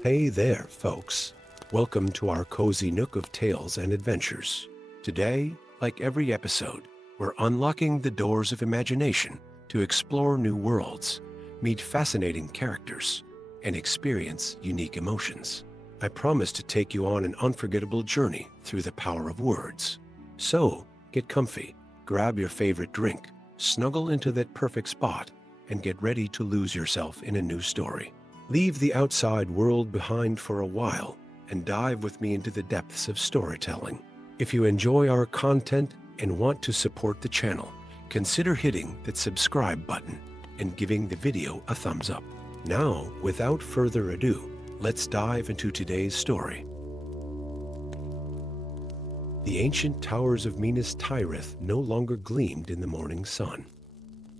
Hey there, folks. Welcome to our cozy nook of tales and adventures. Today, like every episode, we're unlocking the doors of imagination to explore new worlds, meet fascinating characters, and experience unique emotions. I promise to take you on an unforgettable journey through the power of words. So, get comfy, grab your favorite drink, snuggle into that perfect spot, and get ready to lose yourself in a new story. Leave the outside world behind for a while and dive with me into the depths of storytelling. If you enjoy our content and want to support the channel, consider hitting that subscribe button and giving the video a thumbs up. Now, without further ado, let's dive into today's story. The ancient towers of Minas Tirith no longer gleamed in the morning sun.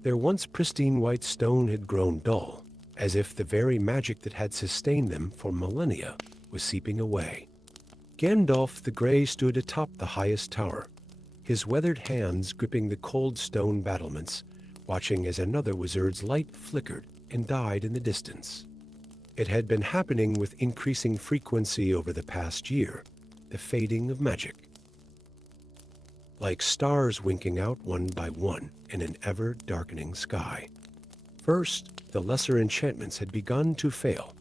Their once pristine white stone had grown dull, as if the very magic that had sustained them for millennia was seeping away. Gandalf the Grey stood atop the highest tower, his weathered hands gripping the cold stone battlements, watching as another wizard's light flickered and died in the distance. It had been happening with increasing frequency over the past year, the fading of magic. Like stars winking out one by one in an ever-darkening sky. First, the lesser enchantments had begun to fail,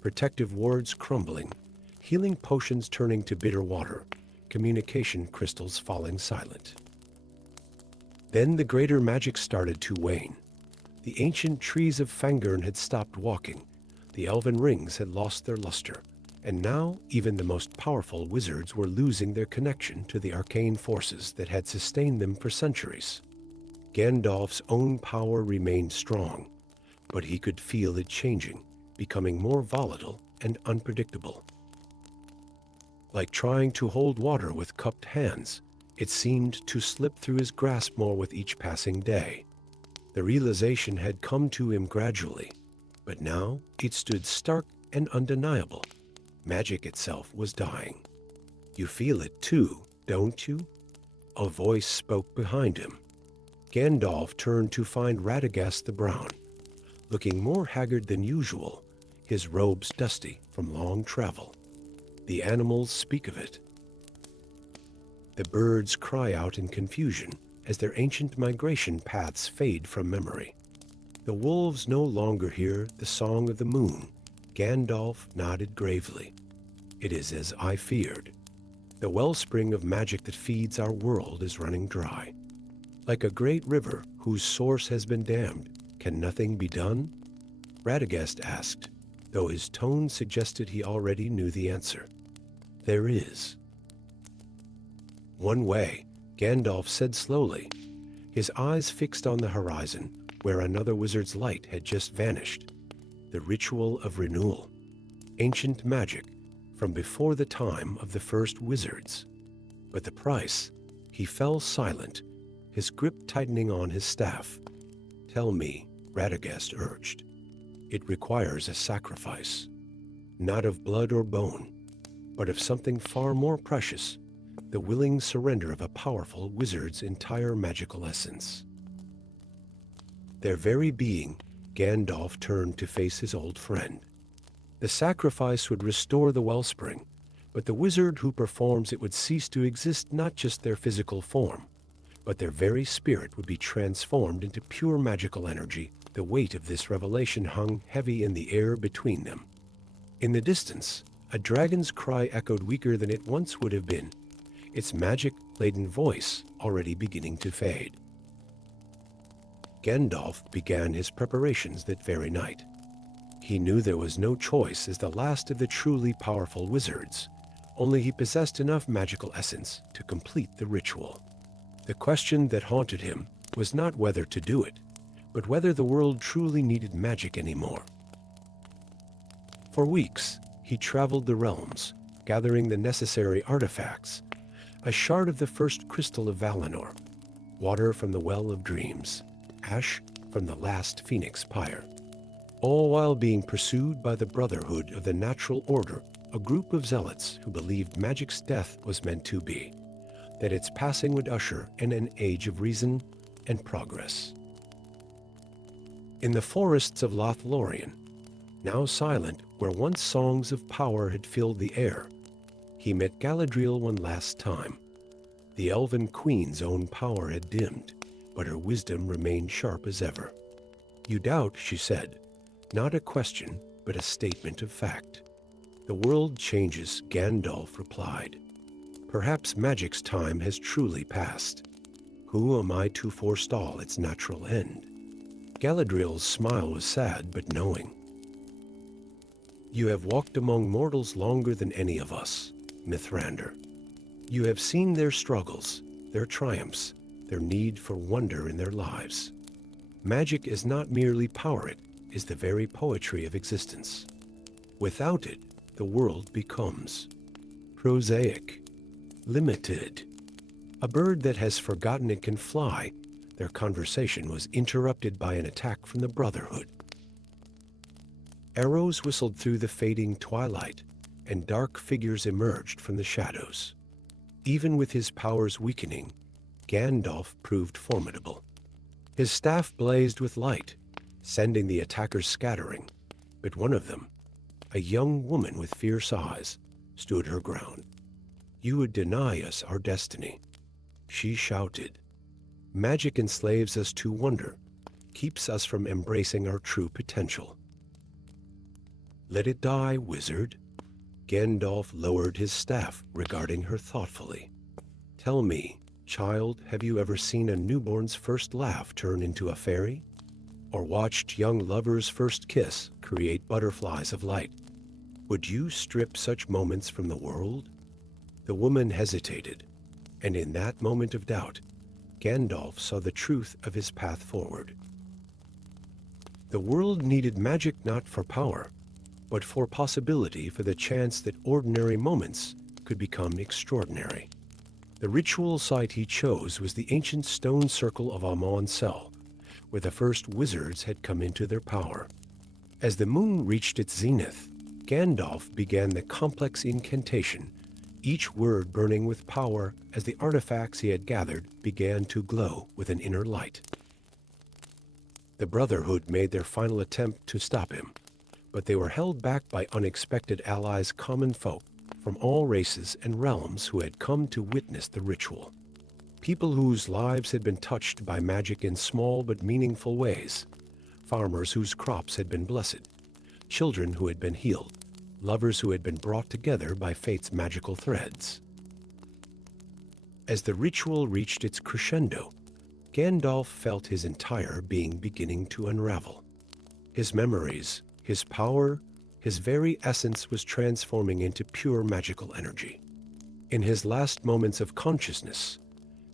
protective wards crumbling, healing potions turning to bitter water, communication crystals falling silent. Then the greater magic started to wane. The ancient trees of Fangorn had stopped walking, the elven rings had lost their luster, and now even the most powerful wizards were losing their connection to the arcane forces that had sustained them for centuries. Gandalf's own power remained strong, but he could feel it changing, becoming more volatile and unpredictable. Like trying to hold water with cupped hands, it seemed to slip through his grasp more with each passing day. The realization had come to him gradually, but now it stood stark and undeniable. Magic itself was dying. "You feel it too, don't you?" A voice spoke behind him. Gandalf turned to find Radagast the Brown, looking more haggard than usual, his robes dusty from long travel. The animals speak of it. The birds cry out in confusion as their ancient migration paths fade from memory. The wolves no longer hear the song of the moon. Gandalf nodded gravely. "It is as I feared. The wellspring of magic that feeds our world is running dry. Like a great river whose source has been dammed, can nothing be done?" Radagast asked, though his tone suggested he already knew the answer. "There is." "One way," Gandalf said slowly, his eyes fixed on the horizon where another wizard's light had just vanished. "The ritual of renewal. Ancient magic from before the time of the first wizards. But the price." He fell silent, his grip tightening on his staff. "Tell me," Radagast urged. "It requires a sacrifice. Not of blood or bone, but of something far more precious, the willing surrender of a powerful wizard's entire magical essence." Their very being, Gandalf turned to face his old friend. The sacrifice would restore the wellspring, but the wizard who performs it would cease to exist. Not just their physical form, but their very spirit would be transformed into pure magical energy. The weight of this revelation hung heavy in the air between them. In the distance, a dragon's cry echoed weaker than it once would have been, its magic-laden voice already beginning to fade. Gandalf began his preparations that very night. He knew there was no choice as the last of the truly powerful wizards, only he possessed enough magical essence to complete the ritual. The question that haunted him was not whether to do it, but whether the world truly needed magic anymore. For weeks, he traveled the realms, gathering the necessary artifacts, a shard of the first crystal of Valinor, water from the Well of Dreams, ash from the last Phoenix Pyre, all while being pursued by the Brotherhood of the Natural Order, a group of zealots who believed magic's death was meant to be, that its passing would usher in an age of reason and progress. In the forests of Lothlorien, Now silent, where once songs of power had filled the air, he met Galadriel one last time. The elven queen's own power had dimmed, but her wisdom remained sharp as ever. "You doubt," she said, "not a question, but a statement of fact." "The world changes," Gandalf replied. "Perhaps magic's time has truly passed. Who am I to forestall its natural end?" Galadriel's smile was sad but knowing. "You have walked among mortals longer than any of us, Mithrandir. You have seen their struggles, their triumphs, their need for wonder in their lives. Magic is not merely power, it is the very poetry of existence. Without it, the world becomes prosaic, limited. A bird that has forgotten it can fly." Their conversation was interrupted by an attack from the Brotherhood. Arrows whistled through the fading twilight, and dark figures emerged from the shadows. Even with his powers weakening, Gandalf proved formidable. His staff blazed with light, sending the attackers scattering, but one of them, a young woman with fierce eyes, stood her ground. "You would deny us our destiny," she shouted. "Magic enslaves us to wonder, keeps us from embracing our true potential." "Let it die, wizard." Gandalf lowered his staff, regarding her thoughtfully. "Tell me, child, have you ever seen a newborn's first laugh turn into a fairy? Or watched young lovers' first kiss create butterflies of light? Would you strip such moments from the world?" The woman hesitated, and in that moment of doubt, Gandalf saw the truth of his path forward. The world needed magic not for power, but for possibility, for the chance that ordinary moments could become extraordinary. The ritual site he chose was the ancient stone circle of Amon-Sel, where the first wizards had come into their power. As the moon reached its zenith, Gandalf began the complex incantation, each word burning with power as the artifacts he had gathered began to glow with an inner light. The Brotherhood made their final attempt to stop him, but they were held back by unexpected allies, common folk from all races and realms who had come to witness the ritual. People whose lives had been touched by magic in small but meaningful ways, farmers whose crops had been blessed, children who had been healed, lovers who had been brought together by fate's magical threads. As the ritual reached its crescendo, Gandalf felt his entire being beginning to unravel. His memories, his power, his very essence was transforming into pure magical energy. In his last moments of consciousness,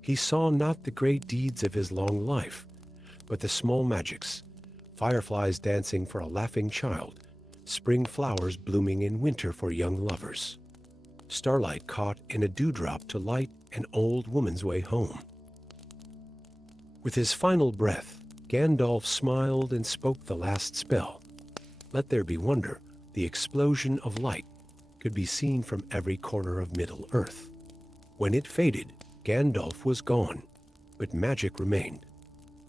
he saw not the great deeds of his long life, but the small magics, fireflies dancing for a laughing child, spring flowers blooming in winter for young lovers, starlight caught in a dewdrop to light an old woman's way home. With his final breath, Gandalf smiled and spoke the last spell. Let there be wonder. The explosion of light could be seen from every corner of Middle-earth. When it faded, Gandalf was gone, but magic remained.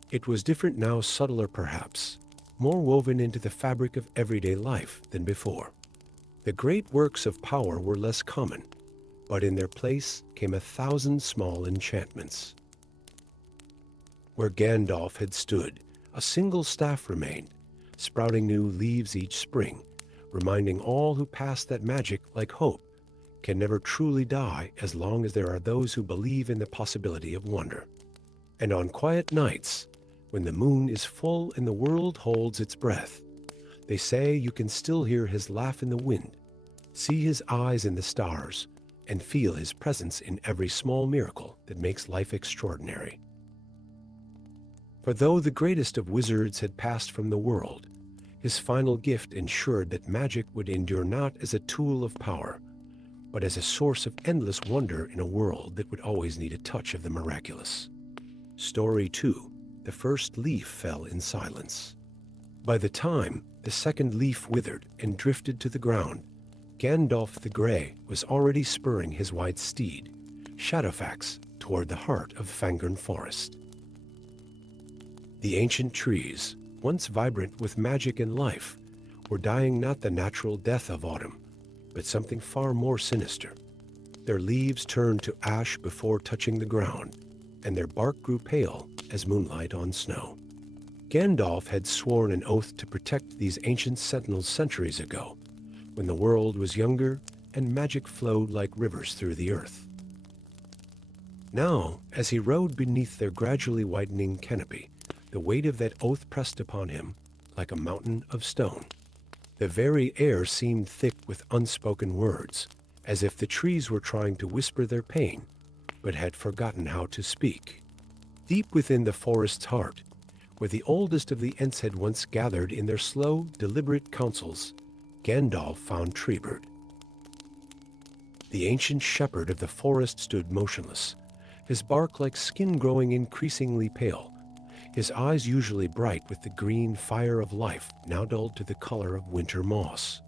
It was different now, subtler perhaps, more woven into the fabric of everyday life than before. The great works of power were less common, but in their place came 1,000 small enchantments. Where Gandalf had stood, a single staff remained, sprouting new leaves each spring, reminding all who pass that magic, like hope, can never truly die as long as there are those who believe in the possibility of wonder. And on quiet nights, when the moon is full and the world holds its breath, they say you can still hear his laugh in the wind, see his eyes in the stars, and feel his presence in every small miracle that makes life extraordinary. For though the greatest of wizards had passed from the world, his final gift ensured that magic would endure not as a tool of power, but as a source of endless wonder in a world that would always need a touch of the miraculous. Story 2. The first leaf fell in silence. By the time the second leaf withered and drifted to the ground, Gandalf the Grey was already spurring his white steed, Shadowfax, toward the heart of Fangorn Forest. The ancient trees, once vibrant with magic and life, were dying not the natural death of autumn, but something far more sinister. Their leaves turned to ash before touching the ground, and their bark grew pale as moonlight on snow. Gandalf had sworn an oath to protect these ancient sentinels centuries ago, when the world was younger and magic flowed like rivers through the earth. Now, as he rode beneath their gradually widening canopy, the weight of that oath pressed upon him like a mountain of stone. The very air seemed thick with unspoken words, as if the trees were trying to whisper their pain, but had forgotten how to speak. Deep within the forest's heart, where the oldest of the Ents had once gathered in their slow, deliberate councils, Gandalf found Treebird. The ancient shepherd of the forest stood motionless, his bark like skin growing increasingly pale, his eyes usually bright with the green fire of life now dulled to the color of winter moss.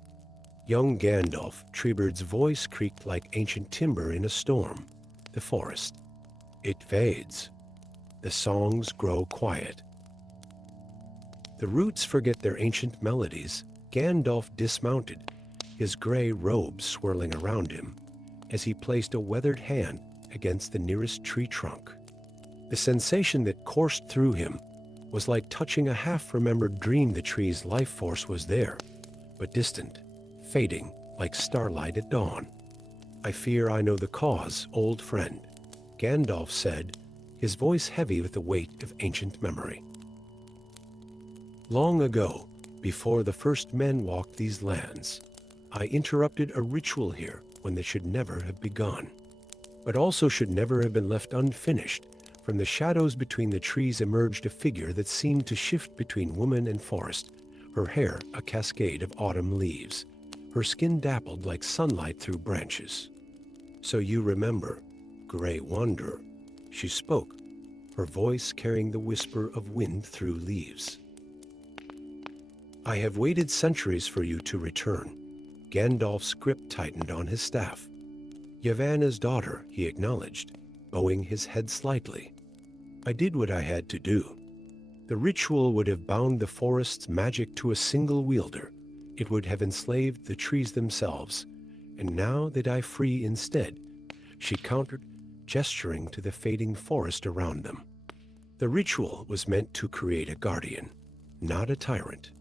Young Gandalf, Treebird's voice creaked like ancient timber in a storm. The forest. It fades. The songs grow quiet. The roots forget their ancient melodies. Gandalf dismounted, his gray robes swirling around him, as he placed a weathered hand against the nearest tree trunk. The sensation that coursed through him was like touching a half-remembered dream. The tree's life force was there, but distant, fading like starlight at dawn. "I fear I know the cause, old friend," Gandalf said, his voice heavy with the weight of ancient memory. "Long ago, before the first men walked these lands, I interrupted a ritual here when they should never have begun, but also should never have been left unfinished. From the shadows between the trees emerged a figure that seemed to shift between woman and forest, her hair a cascade of autumn leaves, her skin dappled like sunlight through branches. So you remember, Grey Wanderer," she spoke, her voice carrying the whisper of wind through leaves. "I have waited centuries for you to return." Gandalf's grip tightened on his staff. "Yavanna's daughter," he acknowledged, bowing his head slightly. "I did what I had to do. The ritual would have bound the forest's magic to a single wielder. It would have enslaved the trees themselves, and now they die free instead," she countered, gesturing to the fading forest around them. "The ritual was meant to create a guardian, not a tyrant.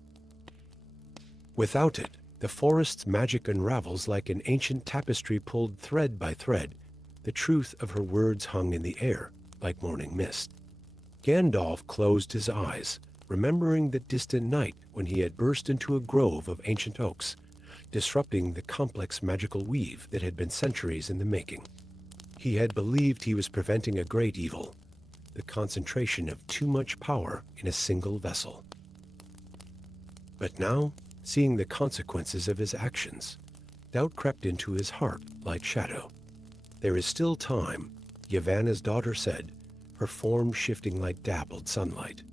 Without it, the forest's magic unravels like an ancient tapestry pulled thread by thread. The truth of her words hung in the air, like morning mist." Gandalf closed his eyes, remembering that distant night when he had burst into a grove of ancient oaks, disrupting the complex magical weave that had been centuries in the making. He had believed he was preventing a great evil, the concentration of too much power in a single vessel. But now, seeing the consequences of his actions, doubt crept into his heart like shadow. "There is still time," Yavanna's daughter said, her form shifting like dappled sunlight.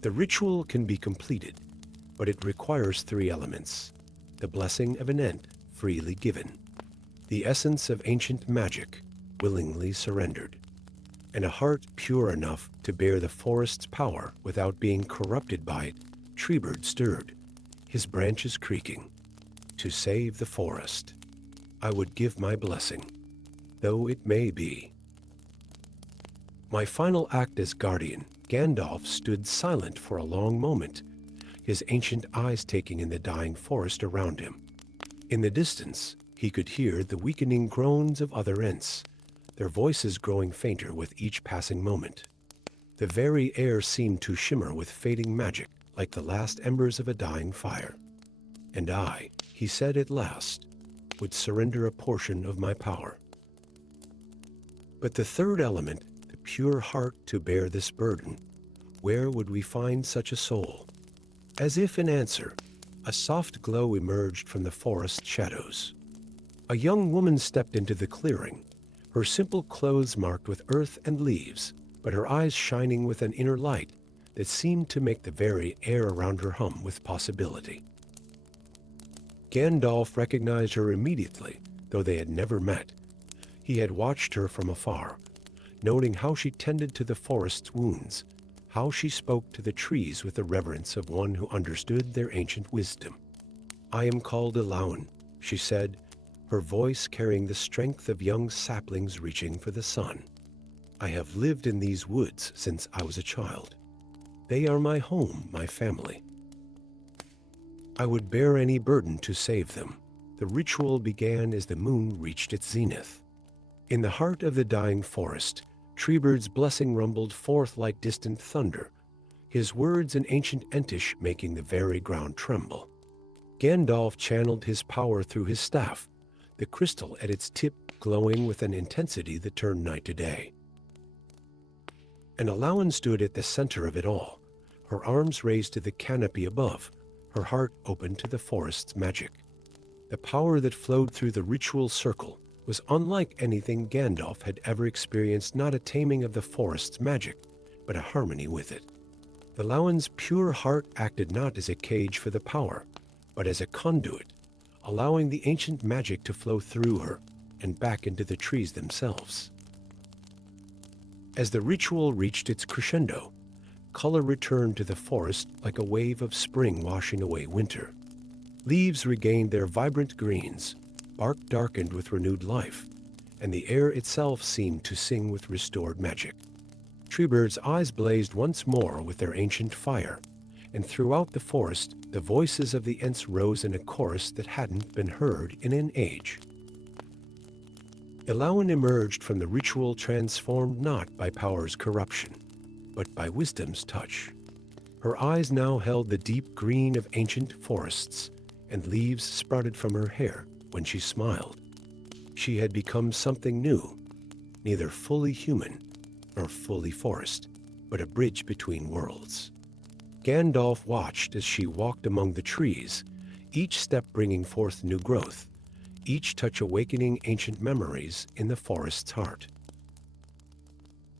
"The ritual can be completed, but it requires 3 elements. The blessing of an Ent freely given, the essence of ancient magic willingly surrendered, and a heart pure enough to bear the forest's power without being corrupted by it." Treebird stirred, his branches creaking. "To save the forest, I would give my blessing, though it may be my final act as guardian." Gandalf stood silent for a long moment, his ancient eyes taking in the dying forest around him. In the distance, he could hear the weakening groans of other Ents, their voices growing fainter with each passing moment. The very air seemed to shimmer with fading magic, like the last embers of a dying fire. "And I," he said at last, "would surrender a portion of my power. But the third element, the pure heart to bear this burden, where would we find such a soul?" As if in answer, a soft glow emerged from the forest shadows. A young woman stepped into the clearing, her simple clothes marked with earth and leaves, but her eyes shining with an inner light that seemed to make the very air around her hum with possibility. Gandalf recognized her immediately, though they had never met. He had watched her from afar, noting how she tended to the forest's wounds, how she spoke to the trees with the reverence of one who understood their ancient wisdom. "I am called Elaun," she said, her voice carrying the strength of young saplings reaching for the sun. "I have lived in these woods since I was a child. They are my home, my family. I would bear any burden to save them." The ritual began as the moon reached its zenith. In the heart of the dying forest, Treebird's blessing rumbled forth like distant thunder, his words in ancient Entish making the very ground tremble. Gandalf channeled his power through his staff, the crystal at its tip glowing with an intensity that turned night to day. And Elaun stood at the center of it all, her arms raised to the canopy above, her heart open to the forest's magic. The power that flowed through the ritual circle was unlike anything Gandalf had ever experienced, not a taming of the forest's magic, but a harmony with it. Elaun's pure heart acted not as a cage for the power, but as a conduit, allowing the ancient magic to flow through her and back into the trees themselves. As the ritual reached its crescendo, color returned to the forest like a wave of spring washing away winter. Leaves regained their vibrant greens, bark darkened with renewed life, and the air itself seemed to sing with restored magic. Treebird's eyes blazed once more with their ancient fire, and throughout the forest, the voices of the Ents rose in a chorus that hadn't been heard in an age. Elaun emerged from the ritual transformed not by power's corruption, but by wisdom's touch. Her eyes now held the deep green of ancient forests, and leaves sprouted from her hair when she smiled. She had become something new, neither fully human nor fully forest, but a bridge between worlds. Gandalf watched as she walked among the trees, each step bringing forth new growth, each touch awakening ancient memories in the forest's heart.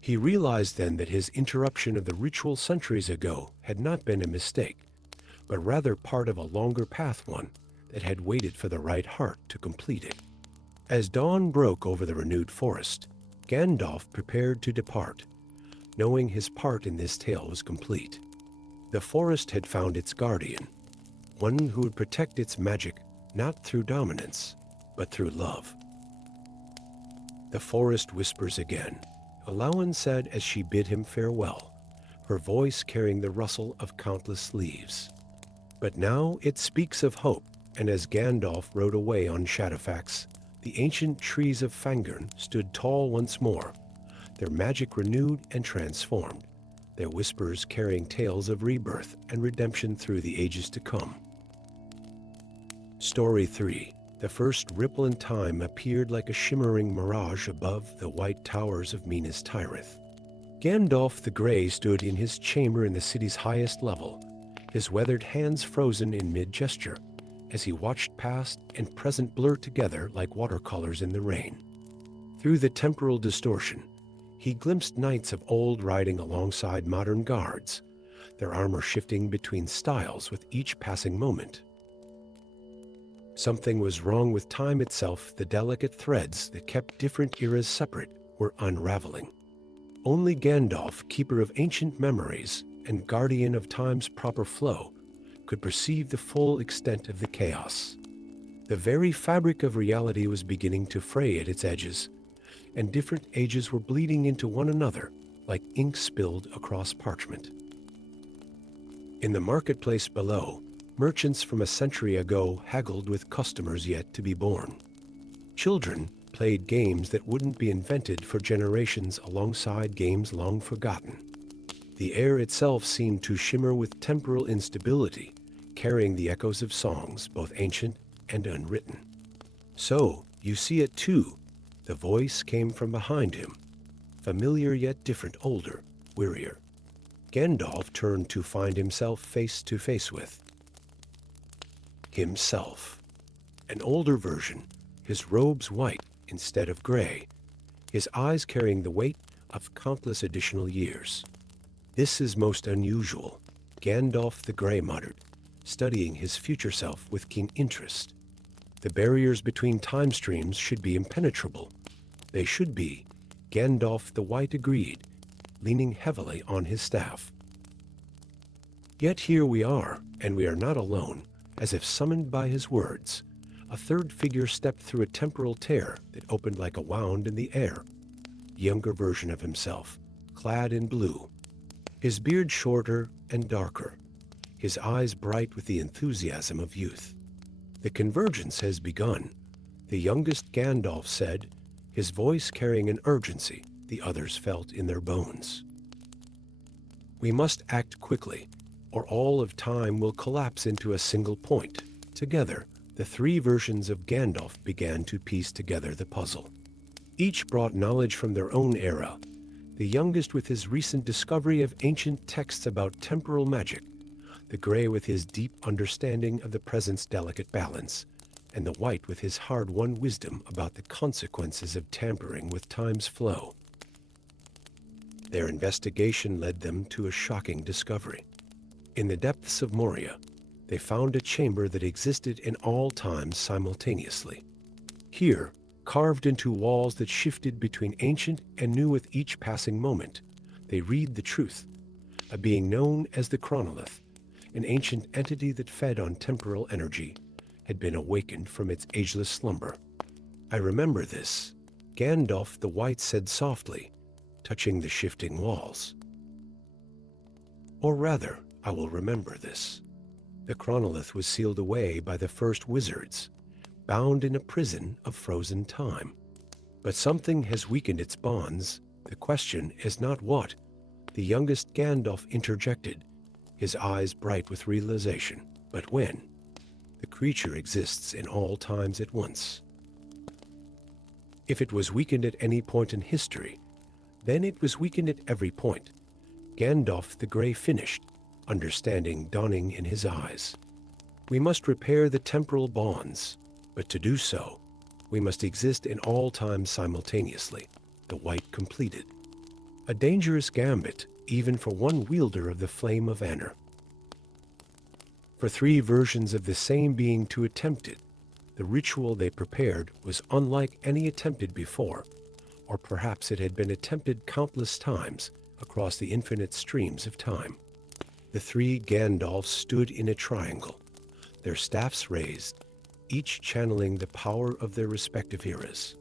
He realized then that his interruption of the ritual centuries ago had not been a mistake, but rather part of a longer path, one that had waited for the right heart to complete it. As dawn broke over the renewed forest, Gandalf prepared to depart, knowing his part in this tale was complete. The forest had found its guardian, one who would protect its magic not through dominance, but through love. "The forest whispers again," Elaun said as she bid him farewell, her voice carrying the rustle of countless leaves. "But now it speaks of hope," and as Gandalf rode away on Shadowfax, the ancient trees of Fangorn stood tall once more, their magic renewed and transformed, their whispers carrying tales of rebirth and redemption through the ages to come. Story 3. The first ripple in time appeared like a shimmering mirage above the white towers of Minas Tirith. Gandalf the Grey stood in his chamber in the city's highest level, his weathered hands frozen in mid-gesture, as he watched past and present blur together like watercolors in the rain. Through the temporal distortion, he glimpsed knights of old riding alongside modern guards, their armor shifting between styles with each passing moment. Something was wrong with time itself. The delicate threads that kept different eras separate were unraveling. Only Gandalf, keeper of ancient memories and guardian of time's proper flow, could perceive the full extent of the chaos. The very fabric of reality was beginning to fray at its edges, and different ages were bleeding into one another like ink spilled across parchment. In the marketplace below, merchants from a century ago haggled with customers yet to be born. Children played games that wouldn't be invented for generations alongside games long forgotten. The air itself seemed to shimmer with temporal instability, carrying the echoes of songs, both ancient and unwritten. "So, you see it too," the voice came from behind him, familiar yet different, older, wearier. Gandalf turned to find himself face to face with himself. An older version, his robes white instead of gray, his eyes carrying the weight of countless additional years. "This is most unusual," Gandalf the Grey muttered, studying his future self with keen interest. "The barriers between time streams should be impenetrable." "They should be," Gandalf the White agreed, leaning heavily on his staff. Yet here we are, and we are not alone, as if summoned by his words. A third figure stepped through a temporal tear that opened like a wound in the air. Younger version of himself, clad in blue. His beard shorter and darker. His eyes bright with the enthusiasm of youth. The convergence has begun, the youngest Gandalf said, his voice carrying an urgency the others felt in their bones. We must act quickly, or all of time will collapse into a single point. Together, the three versions of Gandalf began to piece together the puzzle. Each brought knowledge from their own era, the youngest with his recent discovery of ancient texts about temporal magic, the gray with his deep understanding of the present's delicate balance, and the white with his hard-won wisdom about the consequences of tampering with time's flow. Their investigation led them to a shocking discovery. In the depths of Moria, they found a chamber that existed in all times simultaneously. Here, carved into walls that shifted between ancient and new with each passing moment, they read the truth, a being known as the Chronolith, an ancient entity that fed on temporal energy, had been awakened from its ageless slumber. I remember this, Gandalf the White said softly, touching the shifting walls. Or rather, I will remember this. The Chronolith was sealed away by the first wizards, bound in a prison of frozen time. But something has weakened its bonds. The question is not what. The youngest Gandalf interjected, his eyes bright with realization, but when. The creature exists in all times at once. If it was weakened at any point in history, then it was weakened at every point. Gandalf the Grey finished, understanding dawning in his eyes. We must repair the temporal bonds, but to do so, we must exist in all times simultaneously, the White completed. A dangerous gambit, even for one wielder of the Flame of Anor. For three versions of the same being to attempt it, the ritual they prepared was unlike any attempted before, or perhaps it had been attempted countless times across the infinite streams of time. The three Gandalfs stood in a triangle, their staffs raised, each channeling the power of their respective eras.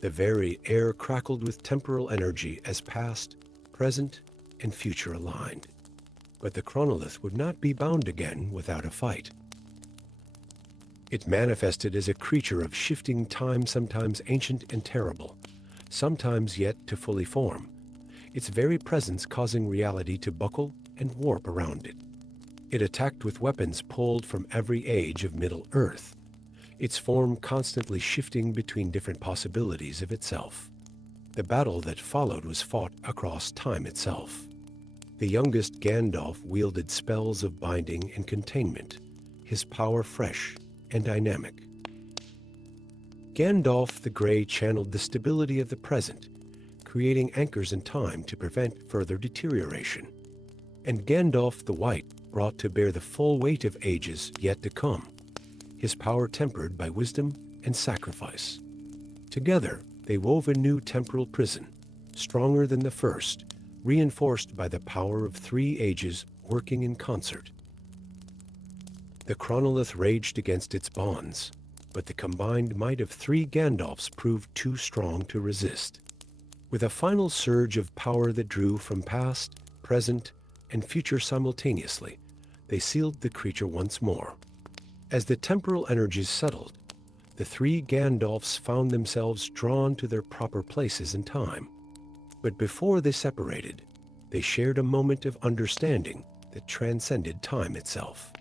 The very air crackled with temporal energy as past, present, and future aligned. But the Chronolith would not be bound again without a fight. It manifested as a creature of shifting time, sometimes ancient and terrible, sometimes yet to fully form, its very presence causing reality to buckle and warp around it. It attacked with weapons pulled from every age of Middle-earth, its form constantly shifting between different possibilities of itself. The battle that followed was fought across time itself. The youngest Gandalf wielded spells of binding and containment, his power fresh and dynamic. Gandalf the Grey channeled the stability of the present, creating anchors in time to prevent further deterioration. And Gandalf the White brought to bear the full weight of ages yet to come, his power tempered by wisdom and sacrifice. Together, they wove a new temporal prison, stronger than the first, reinforced by the power of three ages working in concert. The Chronolith raged against its bonds, but the combined might of three Gandalfs proved too strong to resist. With a final surge of power that drew from past, present, and future simultaneously, they sealed the creature once more. As the temporal energies settled, the three Gandalfs found themselves drawn to their proper places in time. But before they separated, they shared a moment of understanding that transcended time itself.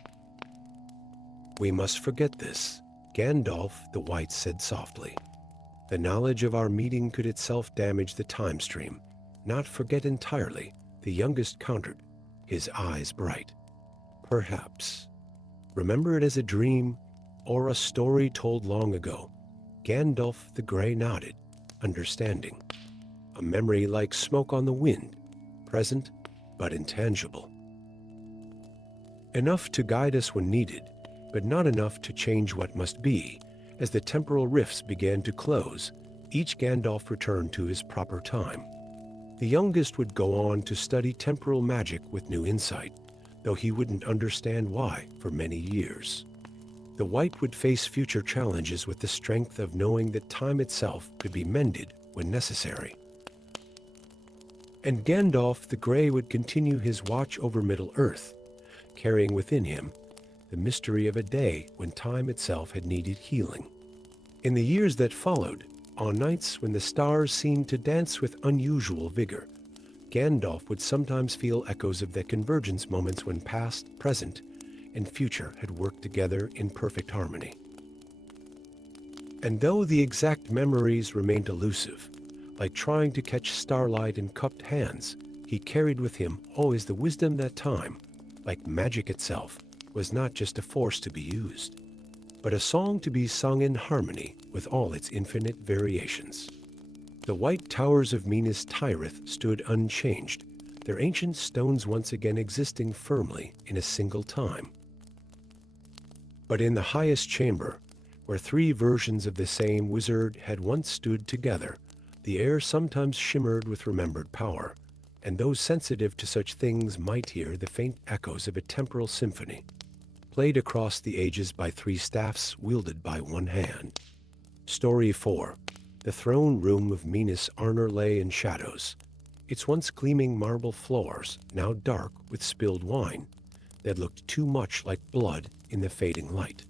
We must forget this, Gandalf the White said softly. The knowledge of our meeting could itself damage the time stream. Not forget entirely, the youngest countered, his eyes bright. Perhaps. Remember it as a dream or a story told long ago. Gandalf the Grey nodded, understanding. A memory like smoke on the wind, present but intangible. Enough to guide us when needed, but not enough to change what must be. As the temporal rifts began to close, each Gandalf returned to his proper time. The youngest would go on to study temporal magic with new insight, though he wouldn't understand why for many years. The White would face future challenges with the strength of knowing that time itself could be mended when necessary. And Gandalf the Grey would continue his watch over Middle-earth, carrying within him the mystery of a day when time itself had needed healing. In the years that followed, on nights when the stars seemed to dance with unusual vigor, Gandalf would sometimes feel echoes of the convergence moments when past, present, and future had worked together in perfect harmony. And though the exact memories remained elusive, like trying to catch starlight in cupped hands, he carried with him always the wisdom that time, like magic itself, was not just a force to be used, but a song to be sung in harmony with all its infinite variations. The white towers of Minas Tirith stood unchanged, their ancient stones once again existing firmly in a single time. But in the highest chamber, where three versions of the same wizard had once stood together, the air sometimes shimmered with remembered power, and those sensitive to such things might hear the faint echoes of a temporal symphony, played across the ages by three staffs wielded by one hand. Story 4. The throne room of Minas Arnor lay in shadows, its once gleaming marble floors now dark with spilled wine that looked too much like blood in the fading light.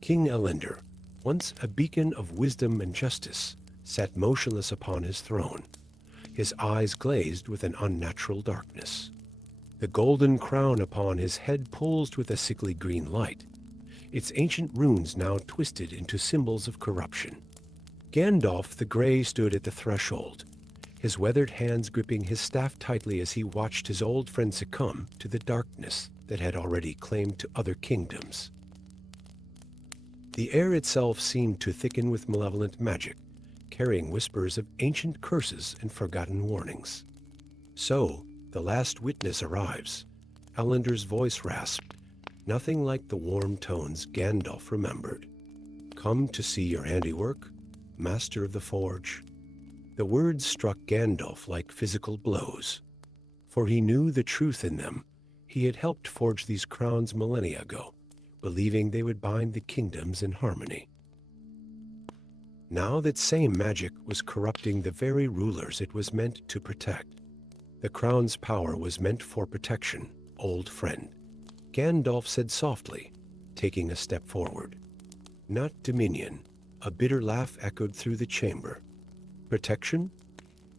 King Elendor, once a beacon of wisdom and justice, sat motionless upon his throne, his eyes glazed with an unnatural darkness. The golden crown upon his head pulsed with a sickly green light, its ancient runes now twisted into symbols of corruption. Gandalf the Grey stood at the threshold, his weathered hands gripping his staff tightly as he watched his old friend succumb to the darkness that had already claimed to other kingdoms. The air itself seemed to thicken with malevolent magic, carrying whispers of ancient curses and forgotten warnings. So, the last witness arrives. Elendor's voice rasped, nothing like the warm tones Gandalf remembered. "Come to see your handiwork, Master of the Forge." The words struck Gandalf like physical blows, for he knew the truth in them. He had helped forge these crowns millennia ago, believing they would bind the kingdoms in harmony. Now that same magic was corrupting the very rulers it was meant to protect. The crown's power was meant for protection, old friend, Gandalf said softly, taking a step forward. Not dominion. A bitter laugh echoed through the chamber. Protection?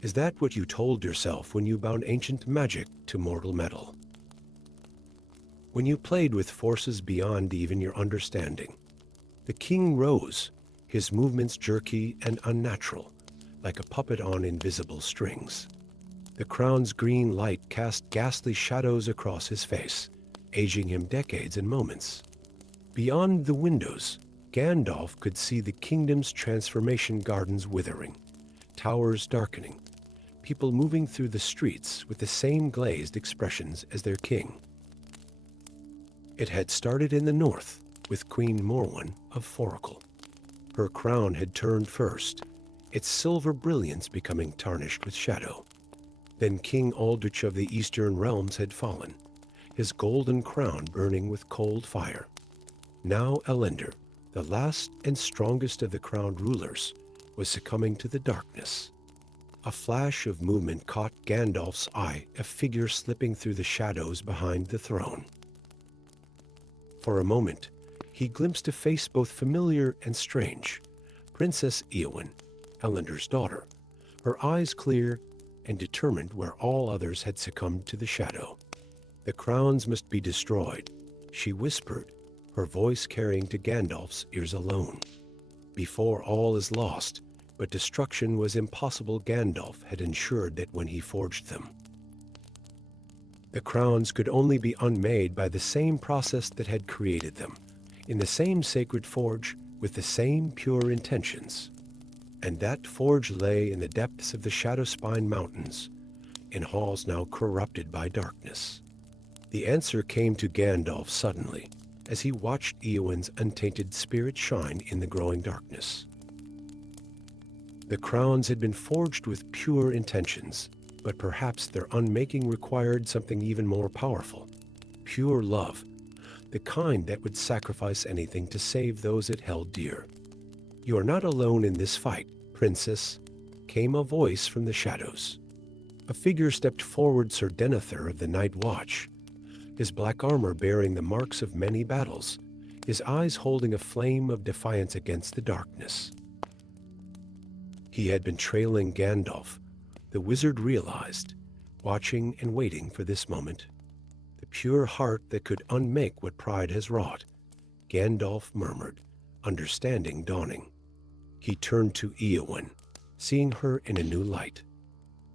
Is that what you told yourself when you bound ancient magic to mortal metal? When you played with forces beyond even your understanding? The king rose, his movements jerky and unnatural, like a puppet on invisible strings. The crown's green light cast ghastly shadows across his face, aging him decades and moments. Beyond the windows, Gandalf could see the kingdom's transformation gardens withering, towers darkening, people moving through the streets with the same glazed expressions as their king. It had started in the north with Queen Morwen of Foracle. Her crown had turned first, its silver brilliance becoming tarnished with shadow. Then King Aldrich of the Eastern Realms had fallen, his golden crown burning with cold fire. Now Elendor, the last and strongest of the crowned rulers, was succumbing to the darkness. A flash of movement caught Gandalf's eye, a figure slipping through the shadows behind the throne. For a moment, he glimpsed a face both familiar and strange. Princess Eowyn, Elendor's daughter, her eyes clear and determined where all others had succumbed to the shadow. The crowns must be destroyed, she whispered, her voice carrying to Gandalf's ears alone. Before all is lost, but destruction was impossible. Gandalf had ensured that when he forged them. The crowns could only be unmade by the same process that had created them, in the same sacred forge with the same pure intentions. And that forge lay in the depths of the Shadowspine Mountains, in halls now corrupted by darkness. The answer came to Gandalf suddenly, as he watched Eowyn's untainted spirit shine in the growing darkness. The crowns had been forged with pure intentions, But perhaps their unmaking required something even more powerful. Pure love, the kind that would sacrifice anything to save those it held dear. "You are not alone in this fight, princess," came a voice from the shadows. A figure stepped forward, Sir Denethor of the Night Watch, his black armor bearing the marks of many battles, his eyes holding a flame of defiance against the darkness. He had been trailing Gandalf, the wizard realized, watching and waiting for this moment. The pure heart that could unmake what pride has wrought, Gandalf murmured, understanding dawning. He turned to Eowyn, seeing her in a new light.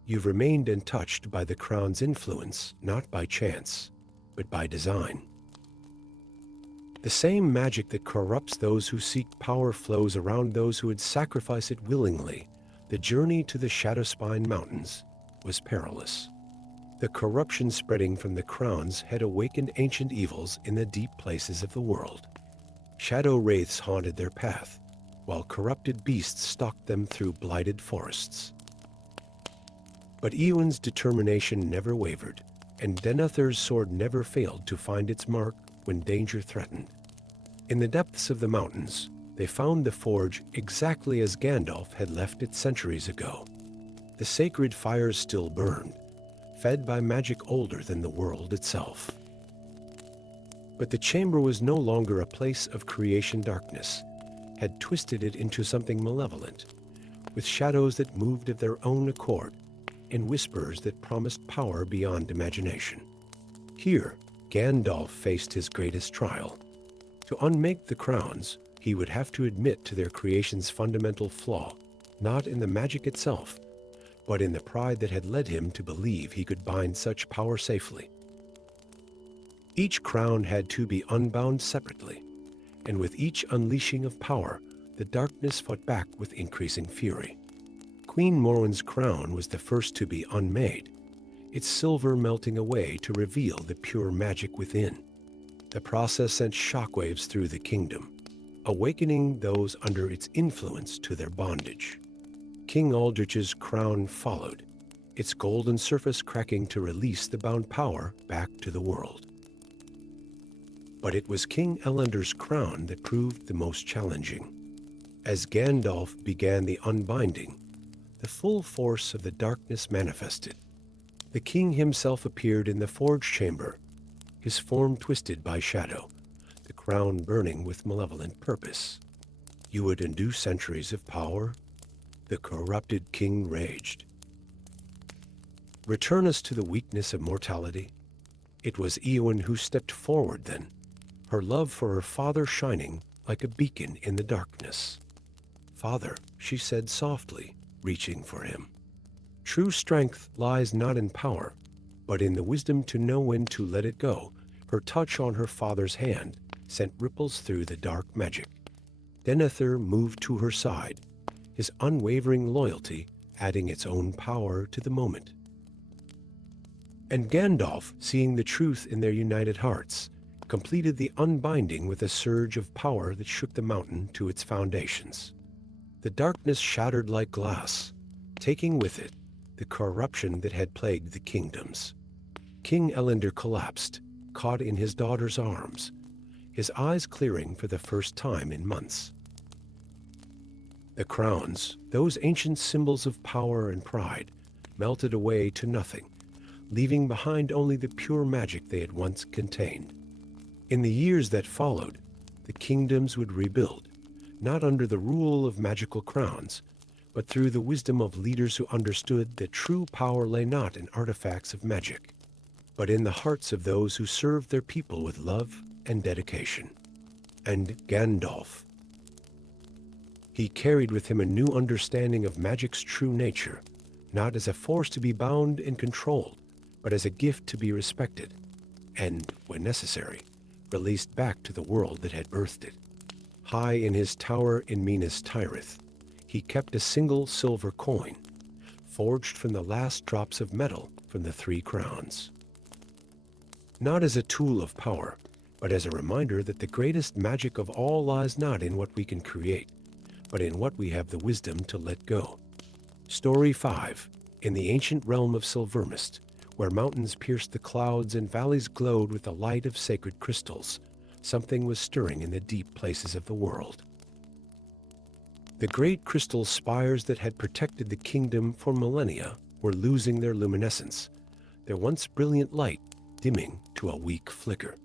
"You've remained untouched by the crown's influence, not by chance, but by design. The same magic that corrupts those who seek power flows around those who would sacrifice it willingly." The journey to the Shadowspine Mountains was perilous. The corruption spreading from the crowns had awakened ancient evils in the deep places of the world. Shadow wraiths haunted their path, while corrupted beasts stalked them through blighted forests. But Eowyn's determination never wavered, and Denethor's sword never failed to find its mark when danger threatened. In the depths of the mountains, they found the forge exactly as Gandalf had left it centuries ago. The sacred fires still burned, fed by magic older than the world itself. But the chamber was no longer a place of creation. Darkness had twisted it into something malevolent, with shadows that moved of their own accord and whispers that promised power beyond imagination. Here, Gandalf faced his greatest trial. To unmake the crowns, he would have to admit to their creation's fundamental flaw, not in the magic itself, but in the pride that had led him to believe he could bind such power safely. Each crown had to be unbound separately, and with each unleashing of power, the darkness fought back with increasing fury. Queen Morwen's crown was the first to be unmade, its silver melting away to reveal the pure magic within. The process sent shockwaves through the kingdom, awakening those under its influence to their bondage. King Aldrich's crown followed, its golden surface cracking to release the bound power back to the world. But it was King Elender's crown that proved the most challenging. As Gandalf began the unbinding, the full force of the darkness manifested. The king himself appeared in the forge chamber, his form twisted by shadow, the crown burning with malevolent purpose. "You would undo centuries of power?" the corrupted king raged. "Return us to the weakness of mortality?" It was Eowyn who stepped forward then, her love for her father shining like a beacon in the darkness. "Father," she said softly, reaching for him. True strength lies not in power, but in the wisdom to know when to let it go. Her touch on her father's hand sent ripples through the dark magic. Denethor moved to her side, his unwavering loyalty adding its own power to the moment. And Gandalf, seeing the truth in their united hearts, completed the unbinding with a surge of power that shook the mountain to its foundations. The darkness shattered like glass, taking with it the corruption that had plagued the kingdoms. King Elendar collapsed, caught in his daughter's arms, his eyes clearing for the first time in months. The crowns, those ancient symbols of power and pride, melted away to nothing, leaving behind only the pure magic they had once contained. In the years that followed, the kingdoms would rebuild, not under the rule of magical crowns, but through the wisdom of leaders who understood that true power lay not in artifacts of magic, but in the hearts of those who served their people with love and dedication. And Gandalf. He carried with him a new understanding of magic's true nature, not as a force to be bound and controlled, but as a gift to be respected, and, when necessary, released back to the world that had birthed it. High in his tower in Minas Tirith, he kept a single silver coin, forged from the last drops of metal from the three crowns. Not as a tool of power, but as a reminder that the greatest magic of all lies not in what we can create, but in what we have the wisdom to let go. Story 5. In the ancient realm of Silvermist, where mountains pierced the clouds and valleys glowed with the light of sacred crystals, something was stirring in the deep places of the world. The great crystal spires that had protected the kingdom for millennia were losing their luminescence, their once brilliant light dimming to a weak flicker.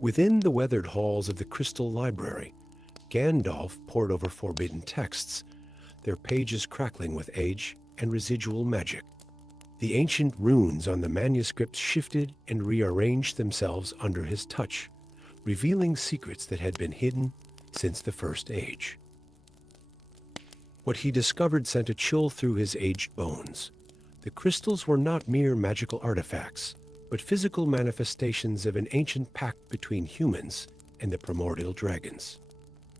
Within the weathered halls of the Crystal Library, Gandalf pored over forbidden texts, their pages crackling with age and residual magic. The ancient runes on the manuscripts shifted and rearranged themselves under his touch, revealing secrets that had been hidden since the First Age. What he discovered sent a chill through his aged bones. The crystals were not mere magical artifacts, but physical manifestations of an ancient pact between humans and the primordial dragons.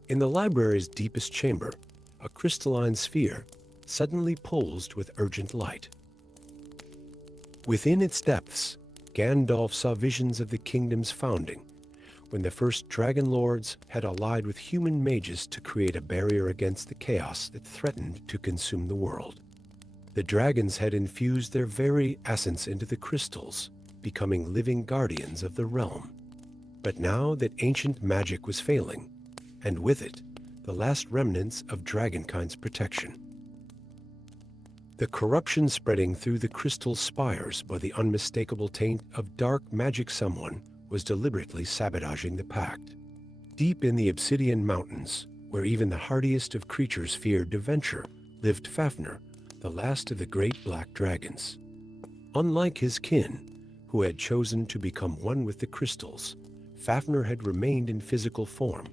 In the library's deepest chamber, a crystalline sphere suddenly pulsed with urgent light. Within its depths, Gandalf saw visions of the kingdom's founding, when the first dragon lords had allied with human mages to create a barrier against the chaos that threatened to consume the world. The dragons had infused their very essence into the crystals, becoming living guardians of the realm. But now that ancient magic was failing, and with it, the last remnants of dragonkind's protection. The corruption spreading through the crystal spires by the unmistakable taint of dark magic someone was deliberately sabotaging the pact. Deep in the Obsidian Mountains, where even the hardiest of creatures feared to venture, lived Fafnir, the last of the great black dragons. Unlike his kin, who had chosen to become one with the crystals, Fafnir had remained in physical form,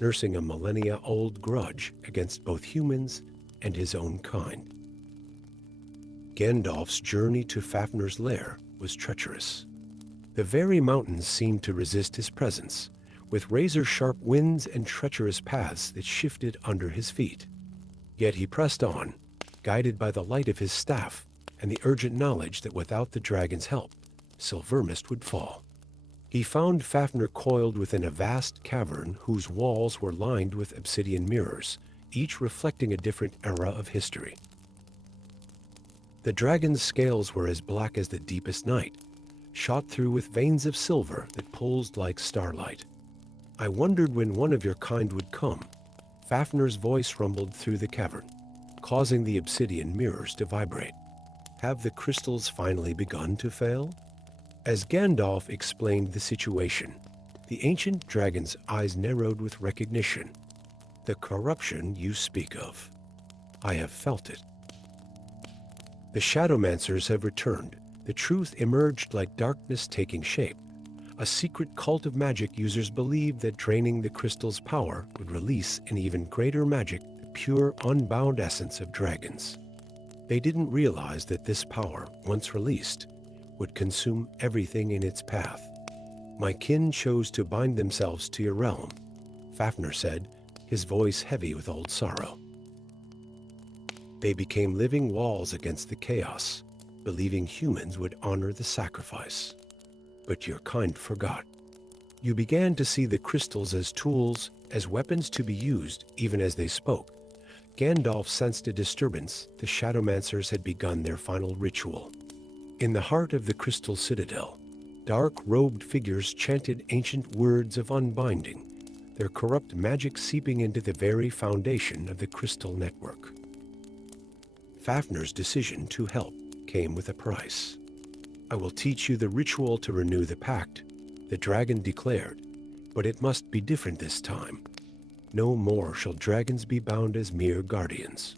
nursing a millennia-old grudge against both humans and his own kind. Gandalf's journey to Fafnir's lair was treacherous. The very mountains seemed to resist his presence, with razor-sharp winds and treacherous paths that shifted under his feet. Yet he pressed on, guided by the light of his staff and the urgent knowledge that without the dragon's help, Silvermist would fall. He found Fafnir coiled within a vast cavern whose walls were lined with obsidian mirrors, each reflecting a different era of history. The dragon's scales were as black as the deepest night, shot through with veins of silver that pulsed like starlight. "I wondered when one of your kind would come," Fafnir's voice rumbled through the cavern, causing the obsidian mirrors to vibrate. "Have the crystals finally begun to fail?" As Gandalf explained the situation, the ancient dragon's eyes narrowed with recognition. "The corruption you speak of. I have felt it. The Shadowmancers have returned. The truth emerged like darkness taking shape. A secret cult of magic users believed that draining the crystal's power would release an even greater magic, the pure, unbound essence of dragons. They didn't realize that this power, once released, would consume everything in its path. My kin chose to bind themselves to your realm," Fafnir said, his voice heavy with old sorrow. "They became living walls against the chaos, believing humans would honor the sacrifice. But your kind forgot. You began to see the crystals as tools, as weapons to be used, even as they spoke." Gandalf sensed a disturbance. The Shadowmancers had begun their final ritual. In the heart of the Crystal Citadel, dark-robed figures chanted ancient words of unbinding, their corrupt magic seeping into the very foundation of the crystal network. Fafnir's decision to help came with a price. "I will teach you the ritual to renew the pact," the dragon declared, "but it must be different this time. No more shall dragons be bound as mere guardians.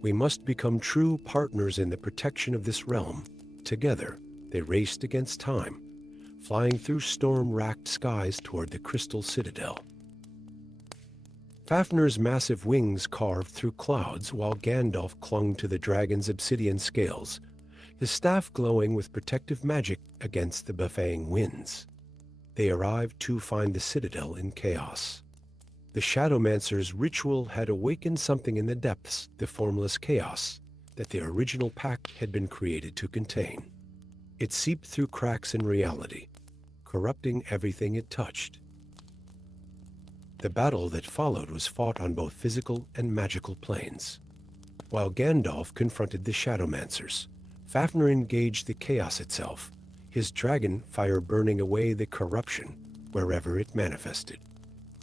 We must become true partners in the protection of this realm." Together, they raced against time, flying through storm-racked skies toward the Crystal Citadel. Fafnir's massive wings carved through clouds while Gandalf clung to the dragon's obsidian scales, his staff glowing with protective magic against the buffeting winds. They arrived to find the citadel in chaos. The Shadowmancer's ritual had awakened something in the depths, the formless chaos that the original pact had been created to contain. It seeped through cracks in reality, corrupting everything it touched. The battle that followed was fought on both physical and magical planes. While Gandalf confronted the Shadowmancers, Fafnir engaged the chaos itself, his dragon fire burning away the corruption wherever it manifested.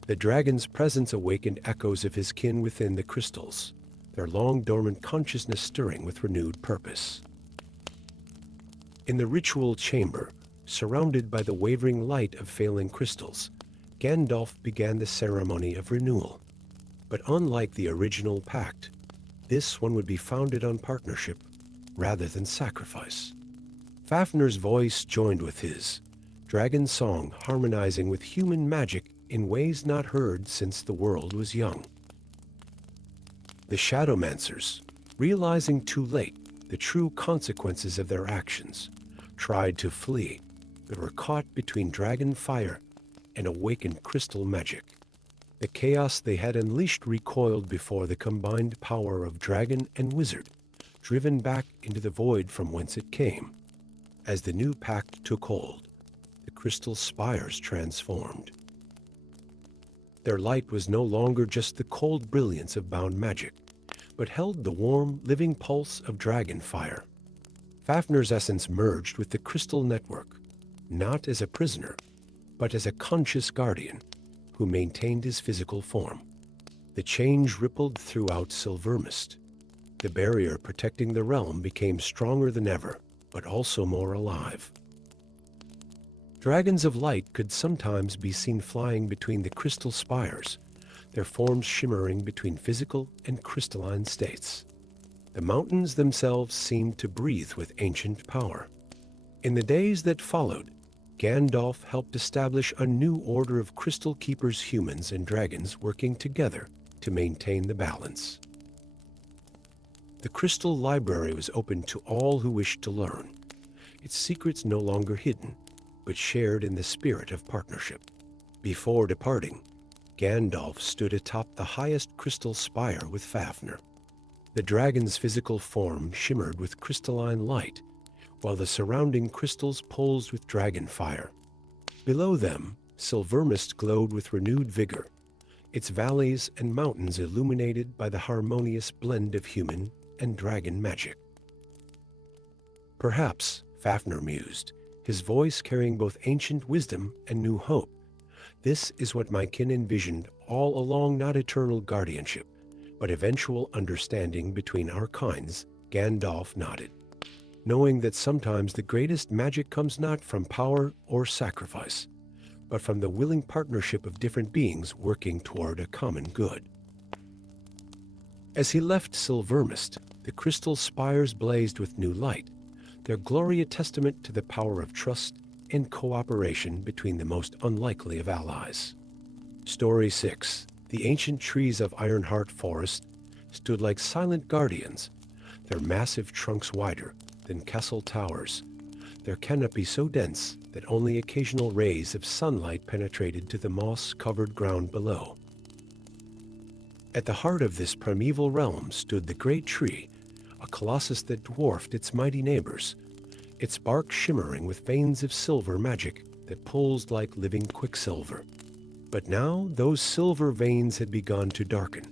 The dragon's presence awakened echoes of his kin within the crystals, their long-dormant consciousness stirring with renewed purpose. In the ritual chamber, surrounded by the wavering light of failing crystals, Gandalf began the ceremony of renewal. But unlike the original pact, this one would be founded on partnership rather than sacrifice. Fafnir's voice joined with his, dragon song harmonizing with human magic in ways not heard since the world was young. The Shadowmancers, realizing too late the true consequences of their actions, tried to flee, but were caught between dragon fire and awakened crystal magic. The chaos they had unleashed recoiled before the combined power of dragon and wizard, driven back into the void from whence it came. As the new pact took hold, the crystal spires transformed. Their light was no longer just the cold brilliance of bound magic, but held the warm, living pulse of dragon fire. Fafnir's essence merged with the crystal network, not as a prisoner, but as a conscious guardian who maintained his physical form. The change rippled throughout Silvermist. The barrier protecting the realm became stronger than ever, but also more alive. Dragons of light could sometimes be seen flying between the crystal spires, their forms shimmering between physical and crystalline states. The mountains themselves seemed to breathe with ancient power. In the days that followed, Gandalf helped establish a new order of crystal keepers, humans and dragons working together to maintain the balance. The Crystal Library was open to all who wished to learn, its secrets no longer hidden, but shared in the spirit of partnership. Before departing, Gandalf stood atop the highest crystal spire with Fafnir. The dragon's physical form shimmered with crystalline light, while the surrounding crystals pulsed with dragon fire. Below them, Silvermist glowed with renewed vigor, its valleys and mountains illuminated by the harmonious blend of human and dragon magic. Perhaps, Fafnir mused, his voice carrying both ancient wisdom and new hope, this is what my kin envisioned all along, not eternal guardianship, but eventual understanding between our kinds. Gandalf nodded, knowing that sometimes the greatest magic comes not from power or sacrifice, but from the willing partnership of different beings working toward a common good. As he left Silvermist, the crystal spires blazed with new light, their glory a testament to the power of trust and cooperation between the most unlikely of allies. Story 6. The ancient trees of Ironheart Forest stood like silent guardians, their massive trunks wider than castle towers, their canopy so dense that only occasional rays of sunlight penetrated to the moss-covered ground below. At the heart of this primeval realm stood the great tree, a colossus that dwarfed its mighty neighbors, its bark shimmering with veins of silver magic that pulsed like living quicksilver. But now those silver veins had begun to darken,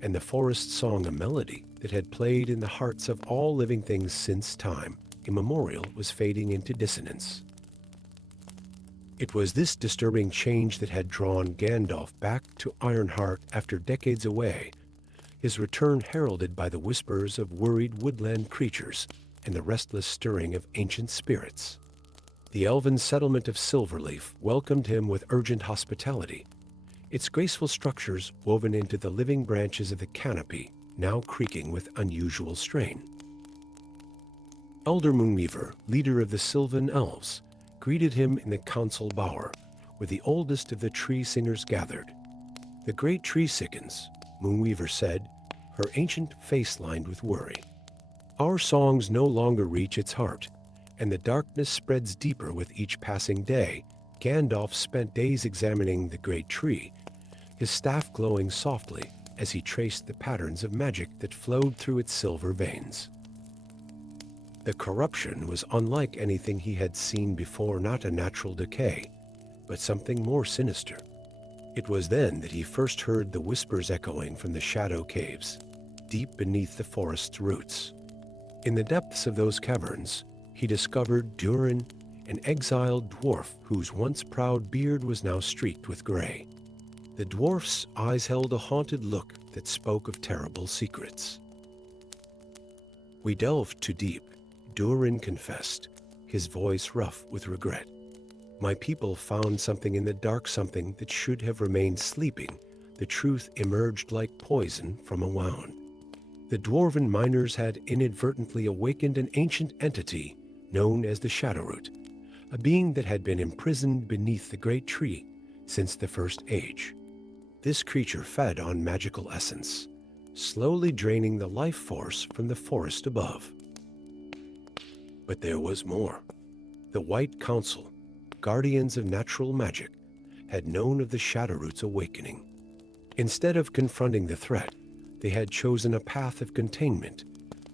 and the forest song, a melody that had played in the hearts of all living things since time immemorial, was fading into dissonance. It was this disturbing change that had drawn Gandalf back to Ironheart after decades away, his return heralded by the whispers of worried woodland creatures and the restless stirring of ancient spirits. The elven settlement of Silverleaf welcomed him with urgent hospitality, its graceful structures woven into the living branches of the canopy now creaking with unusual strain. Elder Moonweaver, leader of the Sylvan Elves, greeted him in the council bower, where the oldest of the tree singers gathered. "The great tree sickens," Moonweaver said, her ancient face lined with worry. "Our songs no longer reach its heart, and the darkness spreads deeper with each passing day." Gandalf spent days examining the great tree, his staff glowing softly as he traced the patterns of magic that flowed through its silver veins. The corruption was unlike anything he had seen before, not a natural decay, but something more sinister. It was then that he first heard the whispers echoing from the shadow caves. deep beneath the forest's roots. In the depths of those caverns, he discovered Durin, an exiled dwarf whose once proud beard was now streaked with gray. The dwarf's eyes held a haunted look that spoke of terrible secrets. "We delved too deep," Durin confessed, his voice rough with regret. "My people found something in the dark, something that should have remained sleeping. The truth emerged like poison from a wound. The dwarven miners had inadvertently awakened an ancient entity known as the Shadowroot, a being that had been imprisoned beneath the great tree since the First Age. This creature fed on magical essence, slowly draining the life force from the forest above. But there was more. The White Council, guardians of natural magic, had known of the Shadowroot's awakening. Instead of confronting the threat, they had chosen a path of containment,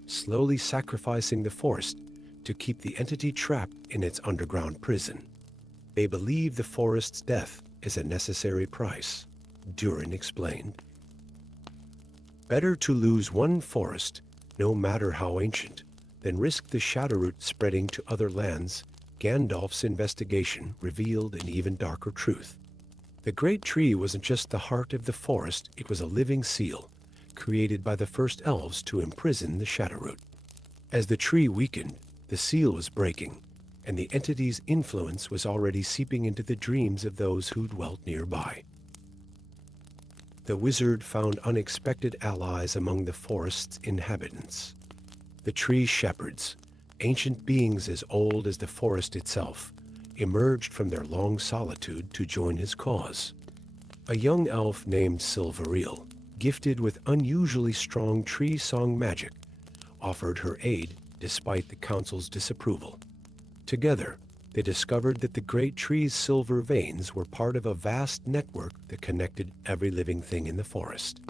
slowly sacrificing the forest to keep the entity trapped in its underground prison. They believe the forest's death is a necessary price, Durin explained. Better to lose one forest, no matter how ancient, than risk the Shadowroot spreading to other lands. Gandalf's investigation revealed an even darker truth. The great tree wasn't just the heart of the forest, it was a living seal, created by the first elves to imprison the Shadowroot. As the tree weakened, the seal was breaking, and the entity's influence was already seeping into the dreams of those who dwelt nearby. The wizard found unexpected allies among the forest's inhabitants. The tree shepherds, ancient beings as old as the forest itself, emerged from their long solitude to join his cause. A young elf named Silvereel, gifted with unusually strong tree song magic, offered her aid despite the council's disapproval. Together, they discovered that the great tree's silver veins were part of a vast network that connected every living thing in the forest.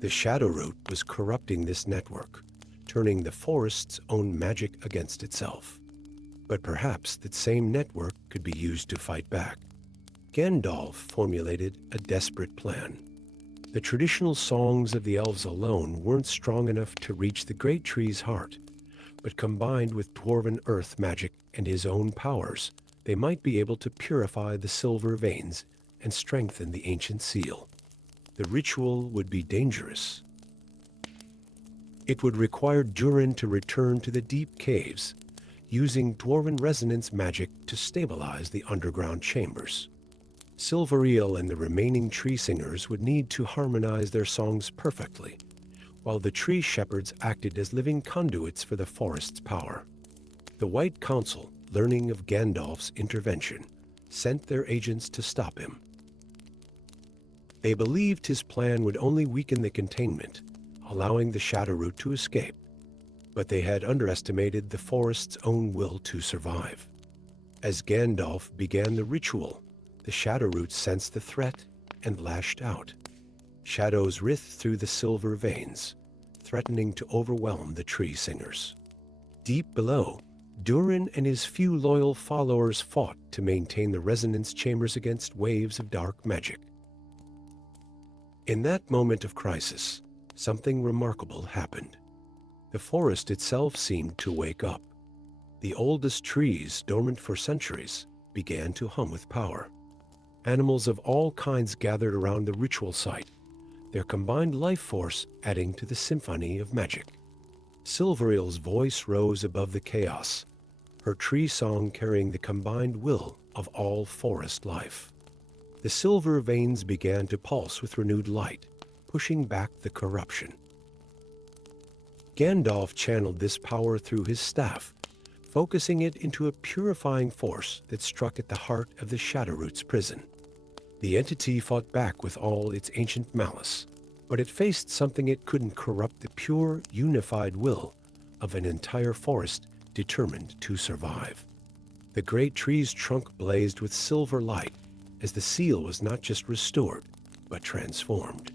The Shadowroot was corrupting this network, turning the forest's own magic against itself. But perhaps that same network could be used to fight back. Gandalf formulated a desperate plan. The traditional songs of the elves alone weren't strong enough to reach the great tree's heart, but combined with dwarven earth magic and his own powers, they might be able to purify the silver veins and strengthen the ancient seal. The ritual would be dangerous. It would require Durin to return to the deep caves, using dwarven resonance magic to stabilize the underground chambers. Silvereel and the remaining tree singers would need to harmonize their songs perfectly, while the tree shepherds acted as living conduits for the forest's power. The White Council, learning of Gandalf's intervention, sent their agents to stop him. They believed his plan would only weaken the containment, allowing the Shadowroot to escape, but they had underestimated the forest's own will to survive. As Gandalf began the ritual, the Shadowroot sensed the threat and lashed out. Shadows writhed through the silver veins, threatening to overwhelm the tree singers. Deep below, Durin and his few loyal followers fought to maintain the resonance chambers against waves of dark magic. In that moment of crisis, something remarkable happened. The forest itself seemed to wake up. The oldest trees, dormant for centuries, began to hum with power. Animals of all kinds gathered around the ritual site, their combined life force adding to the symphony of magic. Silvereel's voice rose above the chaos, her tree song carrying the combined will of all forest life. The silver veins began to pulse with renewed light, pushing back the corruption. Gandalf channeled this power through his staff, focusing it into a purifying force that struck at the heart of the Shadowroot's prison. The entity fought back with all its ancient malice, but it faced something it couldn't: corrupt the pure, unified will of an entire forest determined to survive. The great tree's trunk blazed with silver light as the seal was not just restored, but transformed.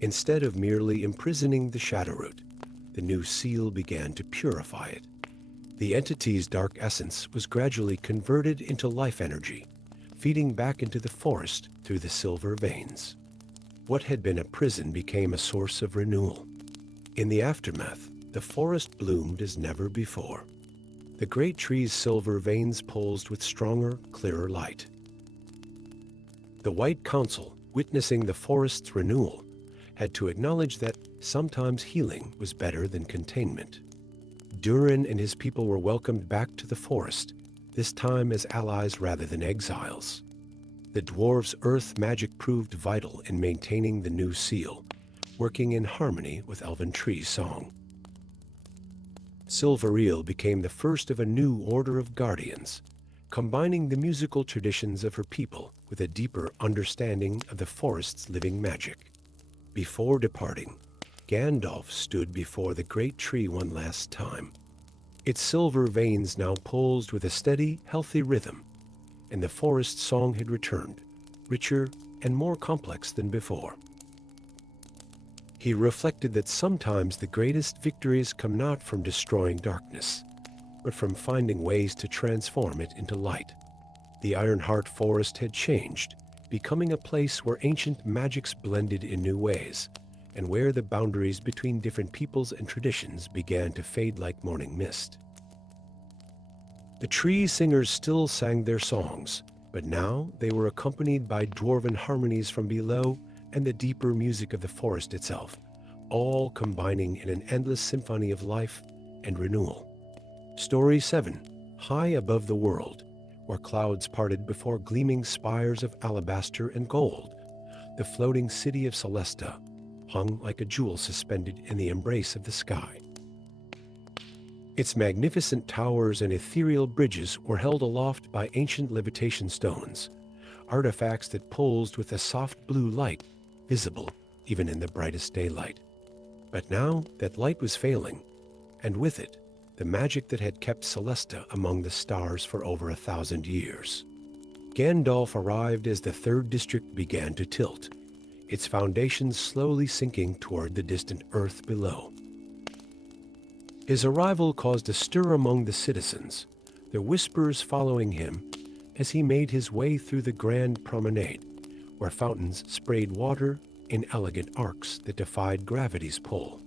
Instead of merely imprisoning the Shadowroot, the new seal began to purify it. The entity's dark essence was gradually converted into life energy, feeding back into the forest through the silver veins. What had been a prison became a source of renewal. In the aftermath, the forest bloomed as never before. The great tree's silver veins pulsed with stronger, clearer light. The White Council, witnessing the forest's renewal, had to acknowledge that sometimes healing was better than containment. Durin and his people were welcomed back to the forest, this time as allies rather than exiles. The dwarves' earth magic proved vital in maintaining the new seal, working in harmony with Elven Tree's song. Silvereel became the first of a new order of guardians, combining the musical traditions of her people with a deeper understanding of the forest's living magic. Before departing, Gandalf stood before the great tree one last time. Its silver veins now pulsed with a steady, healthy rhythm, and the forest's song had returned, richer and more complex than before. He reflected that sometimes the greatest victories come not from destroying darkness, but from finding ways to transform it into light. The Ironheart forest had changed, becoming a place where ancient magics blended in new ways, and where the boundaries between different peoples and traditions began to fade like morning mist. The tree singers still sang their songs, but now they were accompanied by dwarven harmonies from below and the deeper music of the forest itself, all combining in an endless symphony of life and renewal. Story 7, High Above the World, where clouds parted before gleaming spires of alabaster and gold, the floating city of Celesta hung like a jewel suspended in the embrace of the sky. Its magnificent towers and ethereal bridges were held aloft by ancient levitation stones, artifacts that pulsed with a soft blue light, visible even in the brightest daylight. But now that light was failing, and with it, the magic that had kept Celesta among the stars for over 1,000 years. Gandalf arrived as the third district began to tilt, its foundations slowly sinking toward the distant earth below. His arrival caused a stir among the citizens, their whispers following him as he made his way through the grand promenade, where fountains sprayed water in elegant arcs that defied gravity's pull.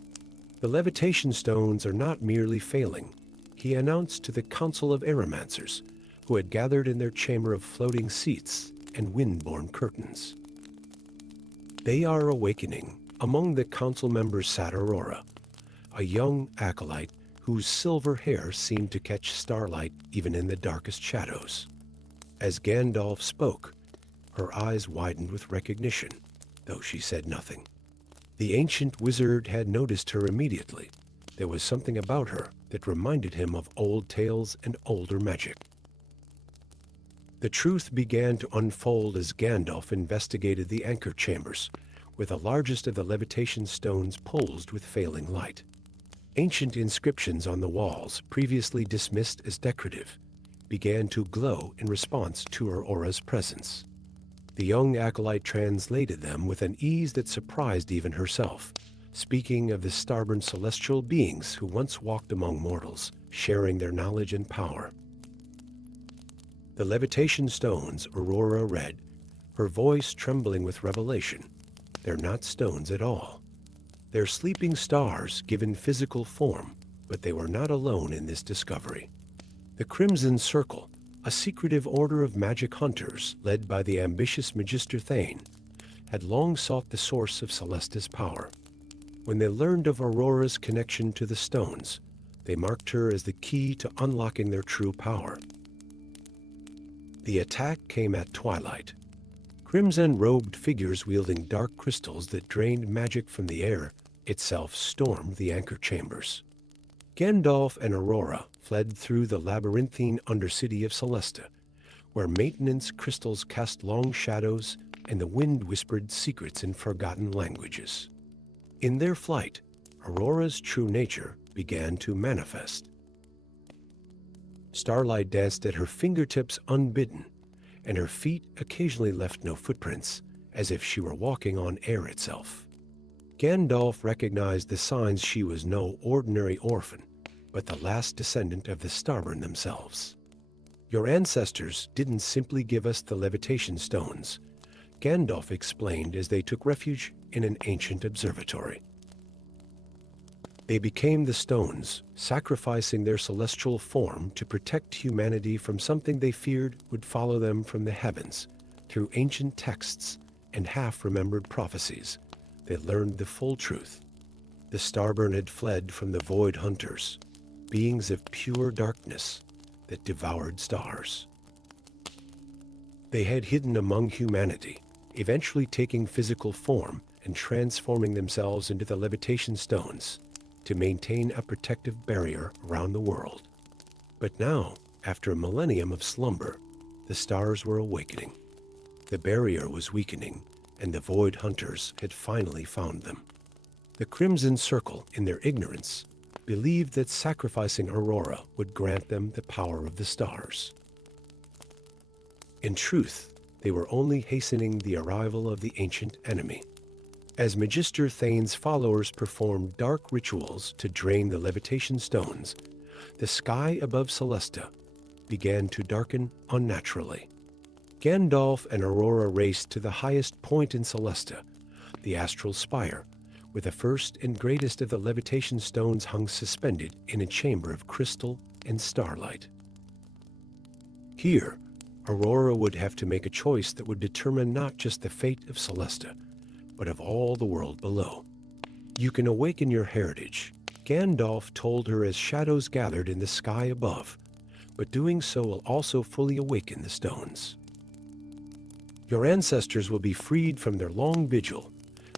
The levitation stones are not merely failing, he announced to the Council of Aeromancers, who had gathered in their chamber of floating seats and wind-borne curtains. They are awakening. Among the council members sat Aurora, a young acolyte whose silver hair seemed to catch starlight even in the darkest shadows. As Gandalf spoke, her eyes widened with recognition, though she said nothing. The ancient wizard had noticed her immediately. There was something about her that reminded him of old tales and older magic. The truth began to unfold as Gandalf investigated the anchor chambers, where the largest of the levitation stones pulsed with failing light. Ancient inscriptions on the walls, previously dismissed as decorative, began to glow in response to Aurora's presence. The young acolyte translated them with an ease that surprised even herself, speaking of the stubborn celestial beings who once walked among mortals, sharing their knowledge and power. The levitation stones, Aurora read, her voice trembling with revelation. They're not stones at all. They're sleeping stars given physical form, but they were not alone in this discovery. The Crimson Circle, a secretive order of magic hunters led by the ambitious Magister Thane, had long sought the source of Celesta's power. When they learned of Aurora's connection to the stones, they marked her as the key to unlocking their true power. The attack came at twilight. Crimson-robed figures wielding dark crystals that drained magic from the air itself stormed the anchor chambers. Gandalf and Aurora fled through the labyrinthine undercity of Celesta, where maintenance crystals cast long shadows and the wind whispered secrets in forgotten languages. In their flight, Aurora's true nature began to manifest. Starlight danced at her fingertips unbidden, and her feet occasionally left no footprints, as if she were walking on air itself. Gandalf recognized the signs she was no ordinary orphan, but the last descendant of the Starburn themselves. Your ancestors didn't simply give us the levitation stones. Gandalf explained as they took refuge in an ancient observatory. They became the stones, sacrificing their celestial form to protect humanity from something they feared would follow them from the heavens. Through ancient texts and half-remembered prophecies, they learned the full truth. The Starburn had fled from the Void Hunters, beings of pure darkness that devoured stars. They had hidden among humanity, eventually taking physical form and transforming themselves into the levitation stones to maintain a protective barrier around the world. But now, after a millennium of slumber, the stars were awakening. The barrier was weakening, and the Void Hunters had finally found them. The Crimson Circle, in their ignorance, believed that sacrificing Aurora would grant them the power of the stars. In truth, they were only hastening the arrival of the ancient enemy. As Magister Thane's followers performed dark rituals to drain the levitation stones, the sky above Celesta began to darken unnaturally. Gandalf and Aurora raced to the highest point in Celesta, the astral spire, where the first and greatest of the levitation stones hung suspended in a chamber of crystal and starlight. Here, Aurora would have to make a choice that would determine not just the fate of Celesta, but of all the world below. You can awaken your heritage, Gandalf told her as shadows gathered in the sky above, but doing so will also fully awaken the stones. Your ancestors will be freed from their long vigil,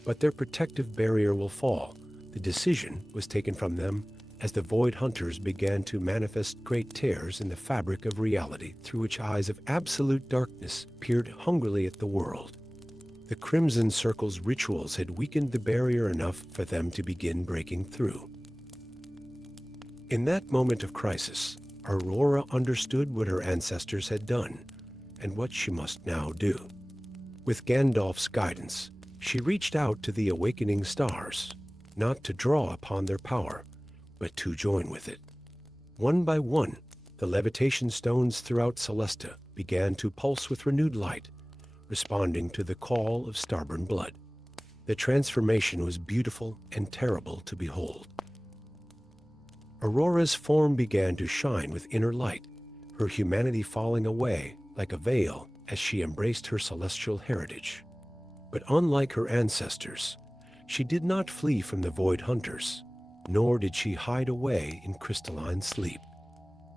but their protective barrier will fall. The decision was taken from them as the Void Hunters began to manifest great tears in the fabric of reality through which eyes of absolute darkness peered hungrily at the world. The Crimson Circle's rituals had weakened the barrier enough for them to begin breaking through. In that moment of crisis, Aurora understood what her ancestors had done and what she must now do. With Gandalf's guidance, she reached out to the awakening stars, not to draw upon their power, but to join with it. One by one, the levitation stones throughout Celesta began to pulse with renewed light, responding to the call of Starburn blood. The transformation was beautiful and terrible to behold. Aurora's form began to shine with inner light, her humanity falling away like a veil as she embraced her celestial heritage. But unlike her ancestors, she did not flee from the Void Hunters, nor did she hide away in crystalline sleep.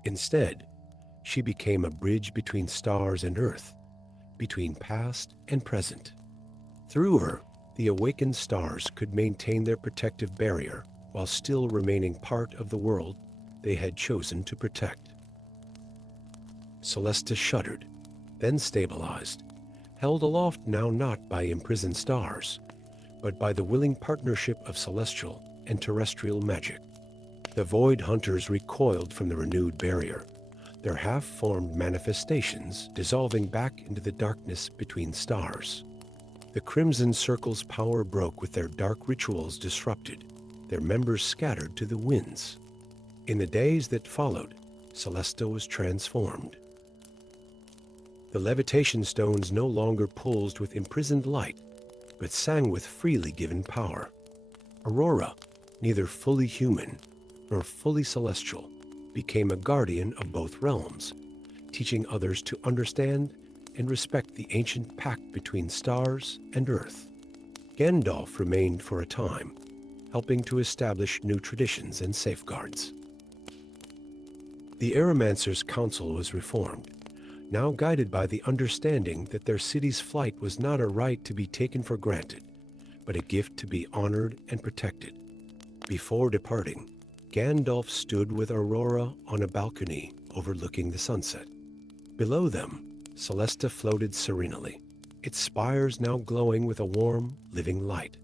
Instead, she became a bridge between stars and earth, between past and present. Through her, the awakened stars could maintain their protective barrier while still remaining part of the world they had chosen to protect. Celesta shuddered, then stabilized, held aloft now not by imprisoned stars, but by the willing partnership of celestial and terrestrial magic. The Void Hunters recoiled from the renewed barrier, their half-formed manifestations dissolving back into the darkness between stars. The Crimson Circle's power broke with their dark rituals disrupted, their members scattered to the winds. In the days that followed, Celesta was transformed. The levitation stones no longer pulsed with imprisoned light, but sang with freely given power. Aurora, neither fully human nor fully celestial, became a guardian of both realms, teaching others to understand and respect the ancient pact between stars and earth. Gandalf remained for a time, helping to establish new traditions and safeguards. The Aeromancer's council was reformed, now guided by the understanding that their city's flight was not a right to be taken for granted, but a gift to be honored and protected. Before departing, Gandalf stood with Aurora on a balcony overlooking the sunset. Below them, Celesta floated serenely, its spires now glowing with a warm, living light.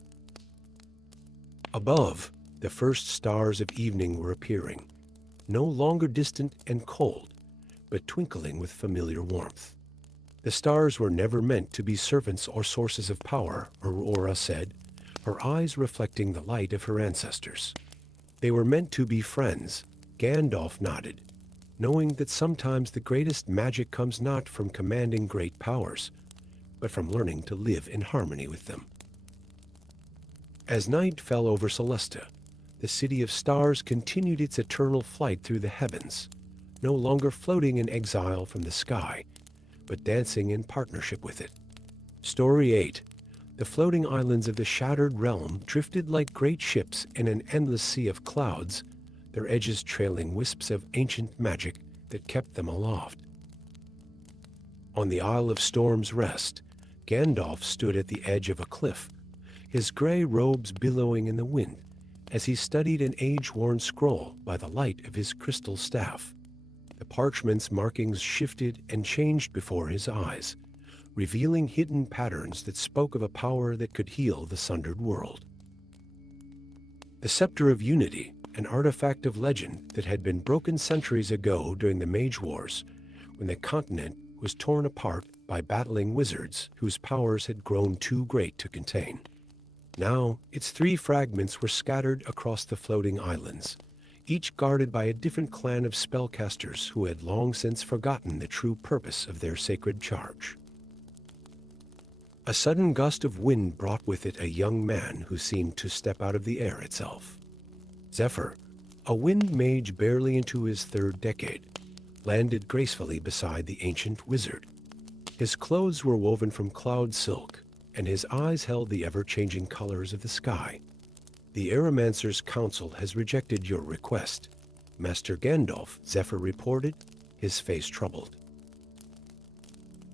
Above, the first stars of evening were appearing, no longer distant and cold, but twinkling with familiar warmth. The stars were never meant to be servants or sources of power, Aurora said, her eyes reflecting the light of her ancestors. They were meant to be friends. Gandalf nodded, knowing that sometimes the greatest magic comes not from commanding great powers, but from learning to live in harmony with them. As night fell over Celesta, the city of stars continued its eternal flight through the heavens, no longer floating in exile from the sky, but dancing in partnership with it. Story 8. The floating islands of the shattered realm drifted like great ships in an endless sea of clouds, their edges trailing wisps of ancient magic that kept them aloft. On the Isle of Storm's Rest, Gandalf stood at the edge of a cliff, his gray robes billowing in the wind, as he studied an age-worn scroll by the light of his crystal staff. The parchment's markings shifted and changed before his eyes, revealing hidden patterns that spoke of a power that could heal the sundered world. The Scepter of Unity, an artifact of legend that had been broken centuries ago during the Mage Wars, when the continent was torn apart by battling wizards whose powers had grown too great to contain. Now, its 3 fragments were scattered across the floating islands, each guarded by a different clan of spellcasters who had long since forgotten the true purpose of their sacred charge. A sudden gust of wind brought with it a young man who seemed to step out of the air itself. Zephyr, a wind mage barely into his 3rd decade, landed gracefully beside the ancient wizard. His clothes were woven from cloud silk, and his eyes held the ever-changing colors of the sky. The Aeromancer's council has rejected your request, Master Gandalf, Zephyr reported, his face troubled.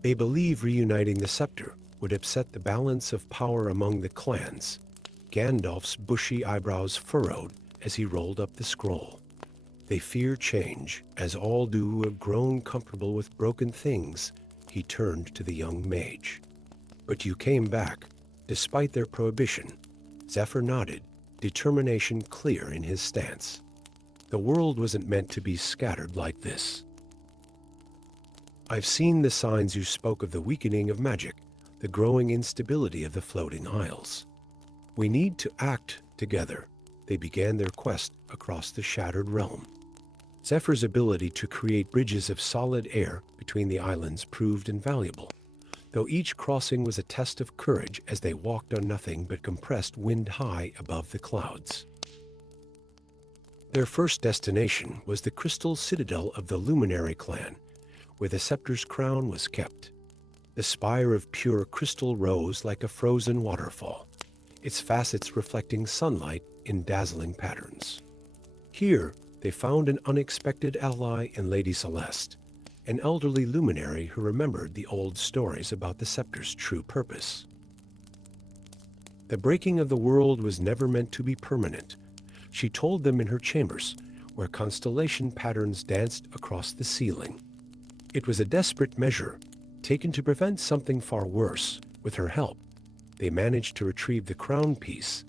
They believe reuniting the scepter would upset the balance of power among the clans. Gandalf's bushy eyebrows furrowed as he rolled up the scroll. They fear change, as all do who have grown comfortable with broken things. He turned to the young mage. But you came back, despite their prohibition. Zephyr nodded, determination clear in his stance. The world wasn't meant to be scattered like this. I've seen the signs you spoke of, the weakening of magic, the growing instability of the floating isles. We need to act together. They began their quest across the shattered realm. Zephyr's ability to create bridges of solid air between the islands proved invaluable, though each crossing was a test of courage as they walked on nothing but compressed wind high above the clouds. Their first destination was the crystal citadel of the Luminary clan, where the scepter's crown was kept. The spire of pure crystal rose like a frozen waterfall, its facets reflecting sunlight in dazzling patterns. Here, they found an unexpected ally in Lady Celeste, an elderly luminary who remembered the old stories about the scepter's true purpose. The breaking of the world was never meant to be permanent, she told them in her chambers, where constellation patterns danced across the ceiling. It was a desperate measure, taken to prevent something far worse. With her help, they managed to retrieve the crown piece,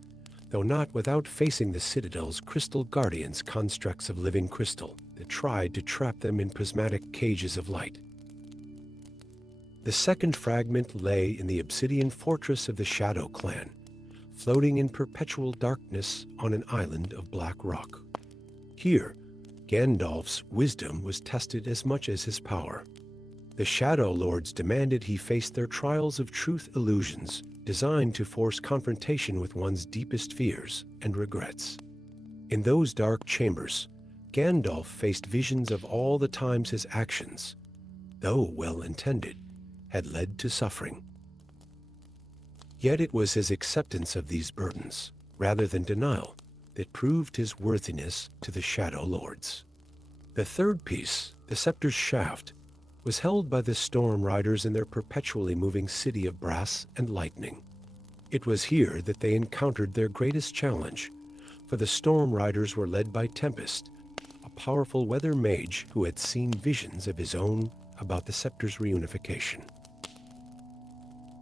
though not without facing the Citadel's crystal guardians, constructs of living crystal that tried to trap them in prismatic cages of light. The second fragment lay in the obsidian fortress of the Shadow Clan, floating in perpetual darkness on an island of black rock. Here, Gandalf's wisdom was tested as much as his power. The Shadow Lords demanded he face their trials of truth illusions, designed to force confrontation with one's deepest fears and regrets. In those dark chambers, Gandalf faced visions of all the times his actions, though well-intended, had led to suffering. Yet it was his acceptance of these burdens, rather than denial, that proved his worthiness to the Shadow Lords. The third piece, the scepter's shaft, was held by the Storm Riders in their perpetually moving city of brass and lightning. It was here that they encountered their greatest challenge, for the Storm Riders were led by Tempest, a powerful weather mage who had seen visions of his own about the scepter's reunification.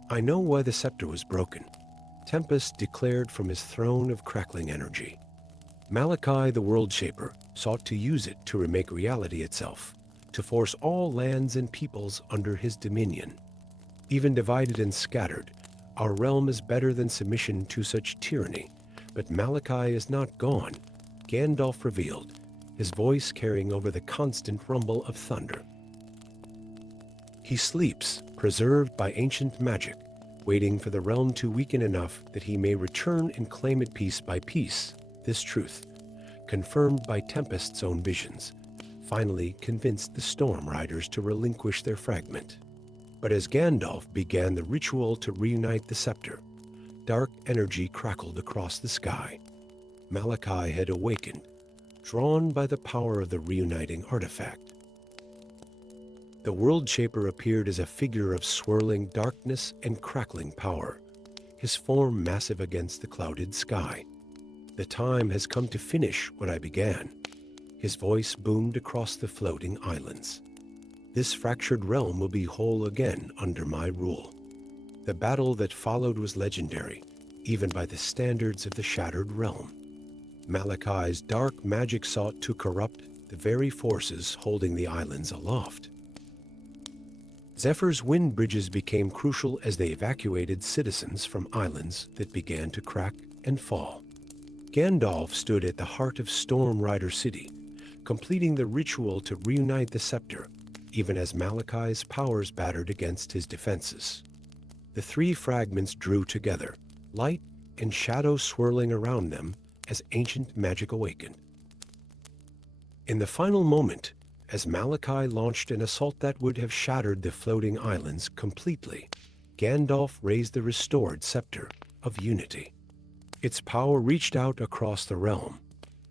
I know why the scepter was broken, Tempest declared from his throne of crackling energy. Malachi the World Shaper sought to use it to remake reality itself, to force all lands and peoples under his dominion. Even divided and scattered, our realm is better than submission to such tyranny. But Malachi is not gone, Gandalf revealed, his voice carrying over the constant rumble of thunder. He sleeps, preserved by ancient magic, waiting for the realm to weaken enough that he may return and claim it piece by piece. This truth, confirmed by Tempest's own visions, finally convinced the Storm Riders to relinquish their fragment. But as Gandalf began the ritual to reunite the scepter, dark energy crackled across the sky. Malachi had awakened, drawn by the power of the reuniting artifact. The World Shaper appeared as a figure of swirling darkness and crackling power, his form massive against the clouded sky. The time has come to finish what I began. His voice boomed across the floating islands. This fractured realm will be whole again under my rule. The battle that followed was legendary, even by the standards of the Shattered Realm. Malachi's dark magic sought to corrupt the very forces holding the islands aloft. Zephyr's wind bridges became crucial as they evacuated citizens from islands that began to crack and fall. Gandalf stood at the heart of Storm Rider City, completing the ritual to reunite the scepter, even as Malachi's powers battered against his defenses. The three fragments drew together, light and shadow swirling around them as ancient magic awakened. In the final moment, as Malachi launched an assault that would have shattered the floating islands completely, Gandalf raised the restored scepter of unity. Its power reached out across the realm,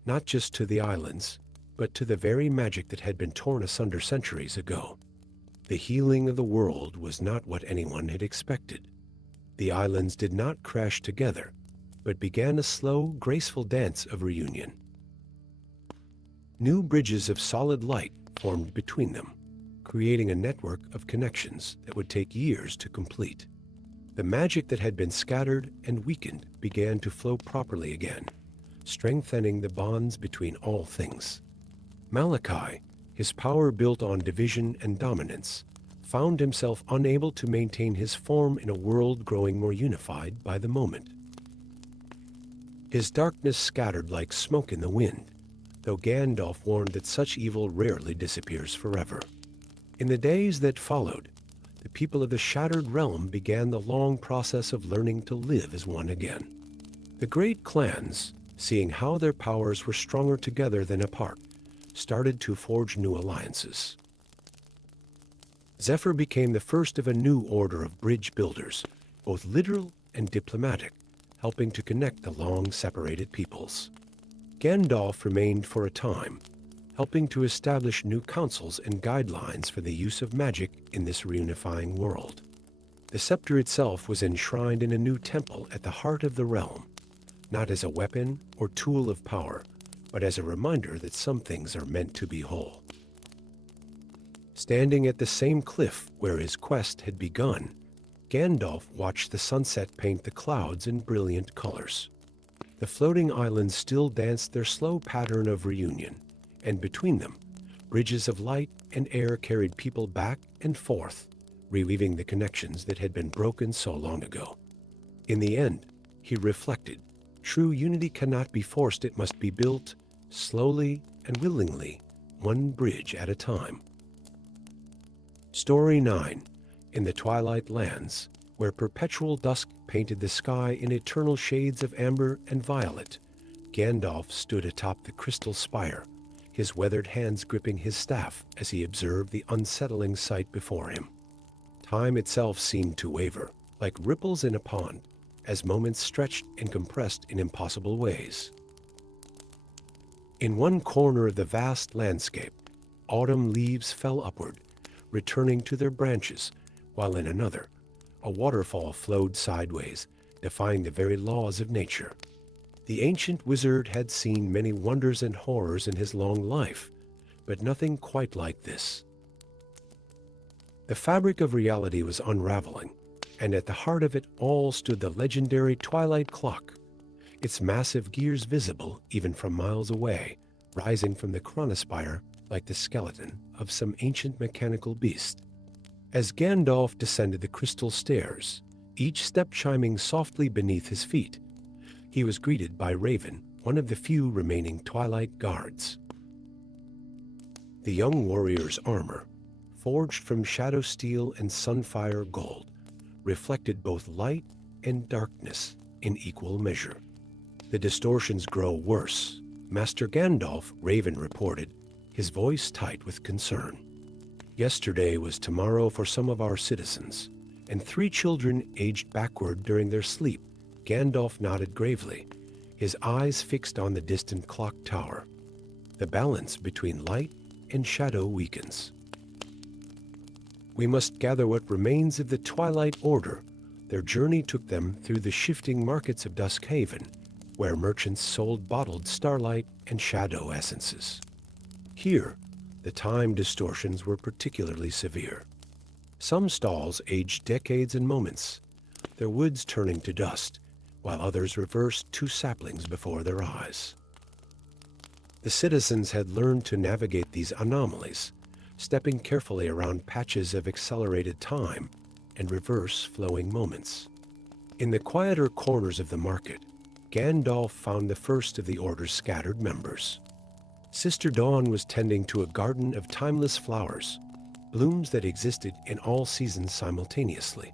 not just to the islands, but to the very magic that had been torn asunder centuries ago. The healing of the world was not what anyone had expected. The islands did not crash together, but began a slow, graceful dance of reunion. New bridges of solid light formed between them, creating a network of connections that would take years to complete. The magic that had been scattered and weakened began to flow properly again, strengthening the bonds between all things. Malachi, his power built on division and dominance, found himself unable to maintain his form in a world growing more unified by the moment. His darkness scattered like smoke in the wind, though Gandalf warned that such evil rarely disappears forever. In the days that followed, the people of the Shattered Realm began the long process of learning to live as one again. The great clans, seeing how their powers were stronger together than apart, started to forge new alliances. Zephyr became the first of a new order of bridge builders, both literal and diplomatic, helping to connect the long-separated peoples. Gandalf remained for a time, helping to establish new councils and guidelines for the use of magic in this reunifying world. The scepter itself was enshrined in a new temple at the heart of the realm, not as a weapon or tool of power, but as a reminder that some things are meant to be whole. Standing at the same cliff where his quest had begun, Gandalf watched the sunset paint the clouds in brilliant colors. The floating islands still danced their slow pattern of reunion, and between them, bridges of light and air carried people back and forth, reweaving the connections that had been broken so long ago. In the end, he reflected, true unity cannot be forced, it must be built, slowly and willingly, one bridge at a time. Story 9. In the Twilight Lands, where perpetual dusk painted the sky in eternal shades of amber and violet, Gandalf stood atop the crystal spire, his weathered hands gripping his staff as he observed the unsettling sight before him. Time itself seemed to waver, like ripples in a pond, as moments stretched and compressed in impossible ways. In one corner of the vast landscape, autumn leaves fell upward, returning to their branches, while in another, a waterfall flowed sideways, defying the very laws of nature. The ancient wizard had seen many wonders and horrors in his long life, but nothing quite like this. The fabric of reality was unraveling, and at the heart of it all stood the legendary Twilight Clock, its massive gears visible even from miles away, rising from the chronospire like the skeleton of some ancient mechanical beast. As Gandalf descended the crystal stairs, each step chiming softly beneath his feet, he was greeted by Raven, one of the few remaining Twilight guards. The young warrior's armor, forged from shadow steel and sunfire gold, reflected both light and darkness in equal measure. The distortions grow worse, Master Gandalf, Raven reported, his voice tight with concern. Yesterday was tomorrow for some of our citizens, and 3 children aged backward during their sleep. Gandalf nodded gravely, his eyes fixed on the distant clock tower. The balance between light and shadow weakens. We must gather what remains of the Twilight Order. Their journey took them through the shifting markets of Duskhaven, where merchants sold bottled starlight and shadow essences. Here, the time distortions were particularly severe. Some stalls aged decades in moments, their woods turning to dust, while others reversed 2 saplings before their eyes. The citizens had learned to navigate these anomalies, stepping carefully around patches of accelerated time and reverse flowing moments. In the quieter corners of the market, Gandalf found the first of the Order's scattered members. Sister Dawn was tending to a garden of timeless flowers, blooms that existed in all seasons simultaneously.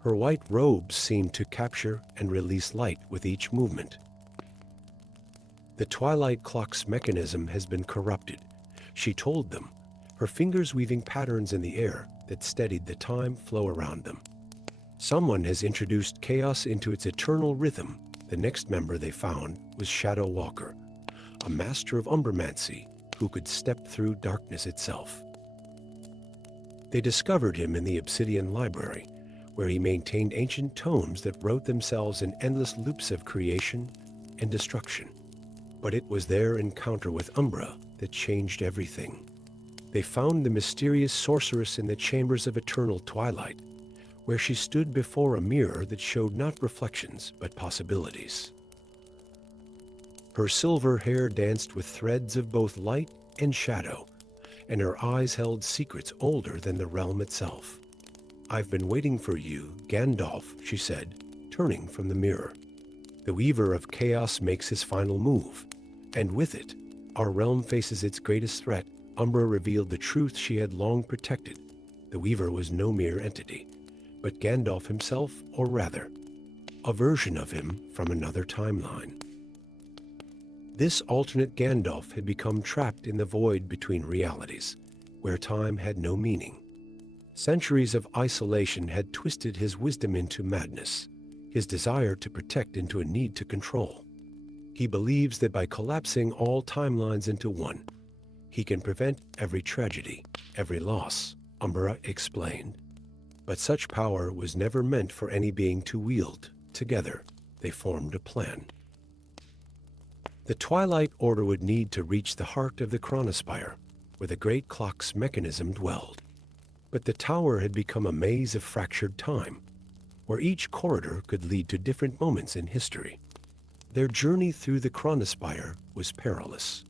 Her white robes seemed to capture and release light with each movement. The twilight clock's mechanism has been corrupted, she told them, her fingers weaving patterns in the air that steadied the time flow around them. Someone has introduced chaos into its eternal rhythm. The next member they found was Shadow Walker, a master of umbermancy who could step through darkness itself. They discovered him in the Obsidian Library, where he maintained ancient tomes that wrote themselves in endless loops of creation and destruction. But it was their encounter with Umbra that changed everything. They found the mysterious sorceress in the chambers of eternal twilight, where she stood before a mirror that showed not reflections but possibilities. Her silver hair danced with threads of both light and shadow, and her eyes held secrets older than the realm itself. "I've been waiting for you, Gandalf," she said, turning from the mirror. The Weaver of Chaos makes his final move, and with it, our realm faces its greatest threat. Umbra revealed the truth she had long protected. The Weaver was no mere entity, but Gandalf himself, or rather, a version of him from another timeline. This alternate Gandalf had become trapped in the void between realities, where time had no meaning. Centuries of isolation had twisted his wisdom into madness, his desire to protect into a need to control. He believes that by collapsing all timelines into one, he can prevent every tragedy, every loss, Umbra explained. But such power was never meant for any being to wield. Together, they formed a plan. The Twilight Order would need to reach the heart of the Chronospire, where the great clock's mechanism dwelled. But the tower had become a maze of fractured time, where each corridor could lead to different moments in history. Their journey through the Chronospire was perilous.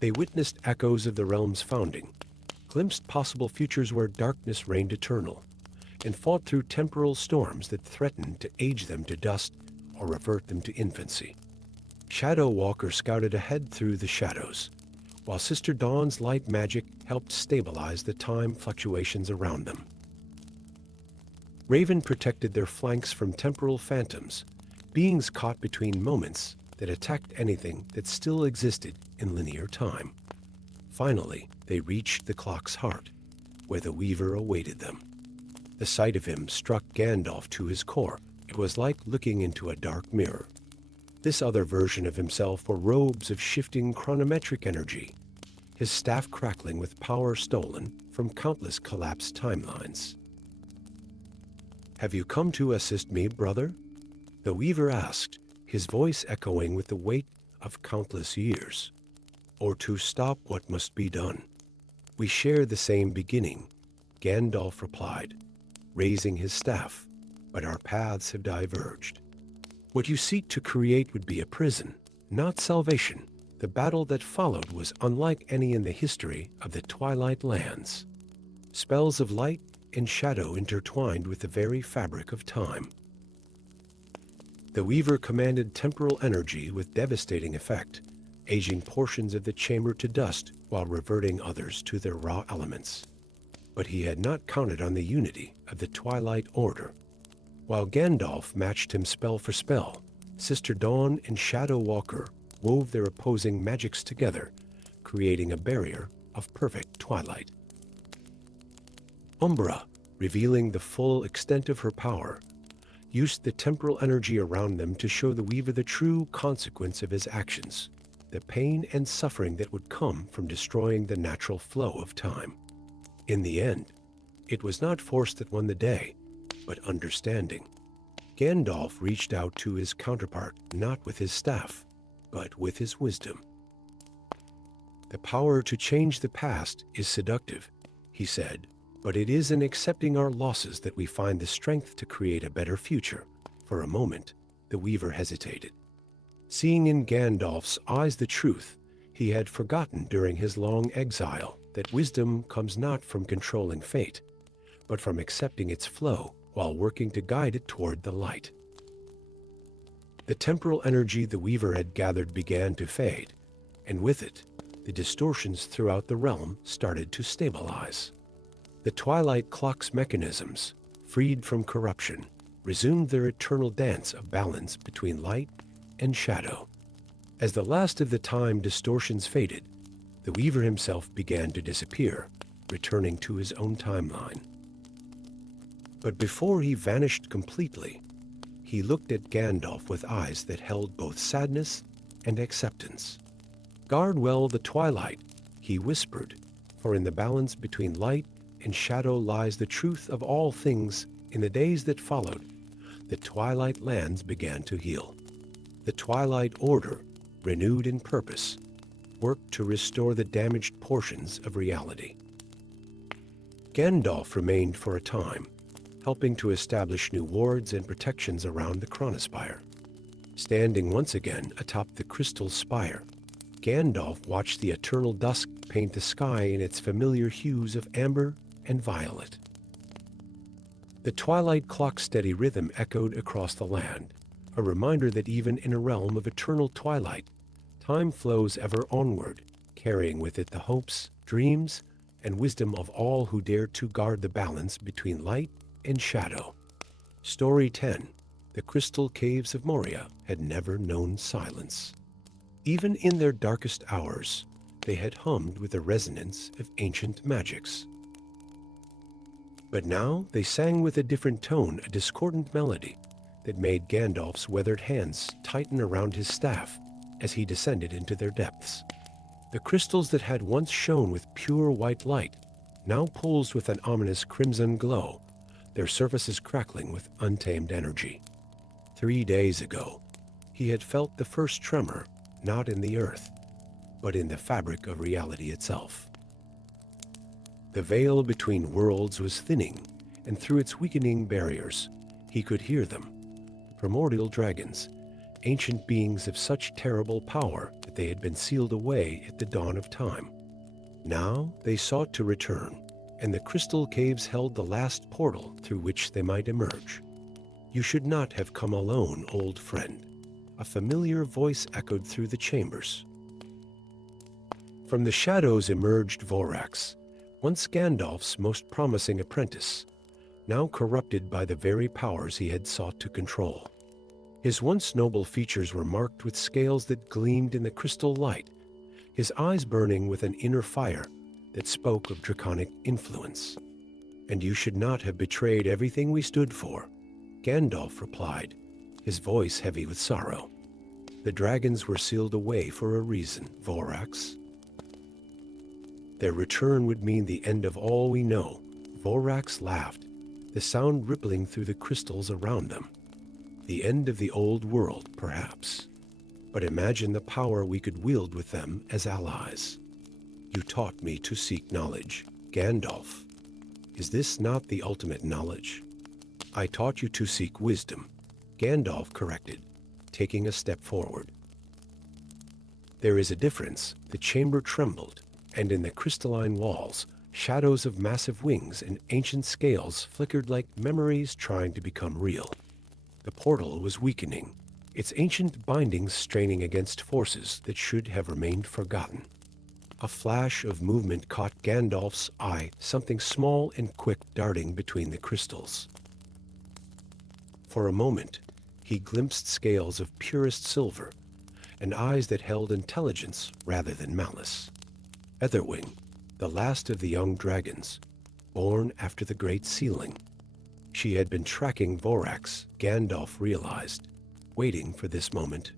They witnessed echoes of the realm's founding, glimpsed possible futures where darkness reigned eternal, and fought through temporal storms that threatened to age them to dust or revert them to infancy. Shadow Walker scouted ahead through the shadows, while Sister Dawn's light magic helped stabilize the time fluctuations around them. Raven protected their flanks from temporal phantoms, beings caught between moments that attacked anything that still existed in linear time. Finally, they reached the clock's heart, where the Weaver awaited them. The sight of him struck Gandalf to his core. It was like looking into a dark mirror. This other version of himself wore robes of shifting chronometric energy, his staff crackling with power stolen from countless collapsed timelines. "Have you come to assist me, brother?" the Weaver asked, his voice echoing with the weight of countless years. "Or to stop what must be done?" "We share the same beginning," Gandalf replied, raising his staff, "but our paths have diverged. What you seek to create would be a prison, not salvation." The battle that followed was unlike any in the history of the Twilight Lands. Spells of light and shadow intertwined with the very fabric of time. The Weaver commanded temporal energy with devastating effect, aging portions of the chamber to dust while reverting others to their raw elements. But he had not counted on the unity of the Twilight Order. While Gandalf matched him spell for spell, Sister Dawn and Shadow Walker wove their opposing magics together, creating a barrier of perfect twilight. Umbra, revealing the full extent of her power, used the temporal energy around them to show the Weaver the true consequence of his actions, the pain and suffering that would come from destroying the natural flow of time. In the end, it was not force that won the day, but understanding. Gandalf reached out to his counterpart not with his staff, but with his wisdom. "The power to change the past is seductive," he said, "but it is in accepting our losses that we find the strength to create a better future." For a moment, the Weaver hesitated. Seeing in Gandalf's eyes the truth he had forgotten during his long exile, that wisdom comes not from controlling fate, but from accepting its flow while working to guide it toward the light. The temporal energy the Weaver had gathered began to fade, and with it, the distortions throughout the realm started to stabilize. The Twilight Clock's mechanisms, freed from corruption, resumed their eternal dance of balance between light and shadow. As the last of the time distortions faded, the Weaver himself began to disappear, returning to his own timeline. But before he vanished completely, he looked at Gandalf with eyes that held both sadness and acceptance. "Guard well the twilight," he whispered, "for in the balance between light and shadow lies the truth of all things." In the days that followed, the Twilight lands began to heal. The Twilight Order, renewed in purpose, worked to restore the damaged portions of reality. Gandalf remained for a time, helping to establish new wards and protections around the Chronospire. Standing once again atop the crystal spire, Gandalf watched the eternal dusk paint the sky in its familiar hues of amber and violet. The Twilight Clock's steady rhythm echoed across the land, a reminder that even in a realm of eternal twilight, time flows ever onward, carrying with it the hopes, dreams, and wisdom of all who dare to guard the balance between light and shadow. Story 10. The Crystal Caves of Moria had never known silence. Even in their darkest hours, they had hummed with the resonance of ancient magics. But now they sang with a different tone, a discordant melody that made Gandalf's weathered hands tighten around his staff as he descended into their depths. The crystals that had once shone with pure white light now pulsed with an ominous crimson glow, their surfaces crackling with untamed energy. 3 days ago, he had felt the first tremor, not in the earth, but in the fabric of reality itself. The veil between worlds was thinning, and through its weakening barriers, he could hear them. Primordial dragons, ancient beings of such terrible power that they had been sealed away at the dawn of time. Now they sought to return, and the crystal caves held the last portal through which they might emerge. "You should not have come alone, old friend," a familiar voice echoed through the chambers. From the shadows emerged Vorax, once Gandalf's most promising apprentice, now corrupted by the very powers he had sought to control. His once noble features were marked with scales that gleamed in the crystal light, his eyes burning with an inner fire that spoke of draconic influence. "And you should not have betrayed everything we stood for," Gandalf replied, his voice heavy with sorrow. "The dragons were sealed away for a reason, Vorax. Their return would mean the end of all we know." Vorax laughed, the sound rippling through the crystals around them. "The end of the old world, perhaps. But imagine the power we could wield with them as allies. You taught me to seek knowledge, Gandalf. Is this not the ultimate knowledge?" "I taught you to seek wisdom," Gandalf corrected, taking a step forward. "There is a difference." The chamber trembled, and in the crystalline walls, shadows of massive wings and ancient scales flickered like memories trying to become real. The portal was weakening, its ancient bindings straining against forces that should have remained forgotten. A flash of movement caught Gandalf's eye, something small and quick darting between the crystals. For a moment, he glimpsed scales of purest silver, and eyes that held intelligence rather than malice. Etherwing, the last of the young dragons, born after the Great Sealing. She had been tracking Vorax, Gandalf realized, waiting for this moment.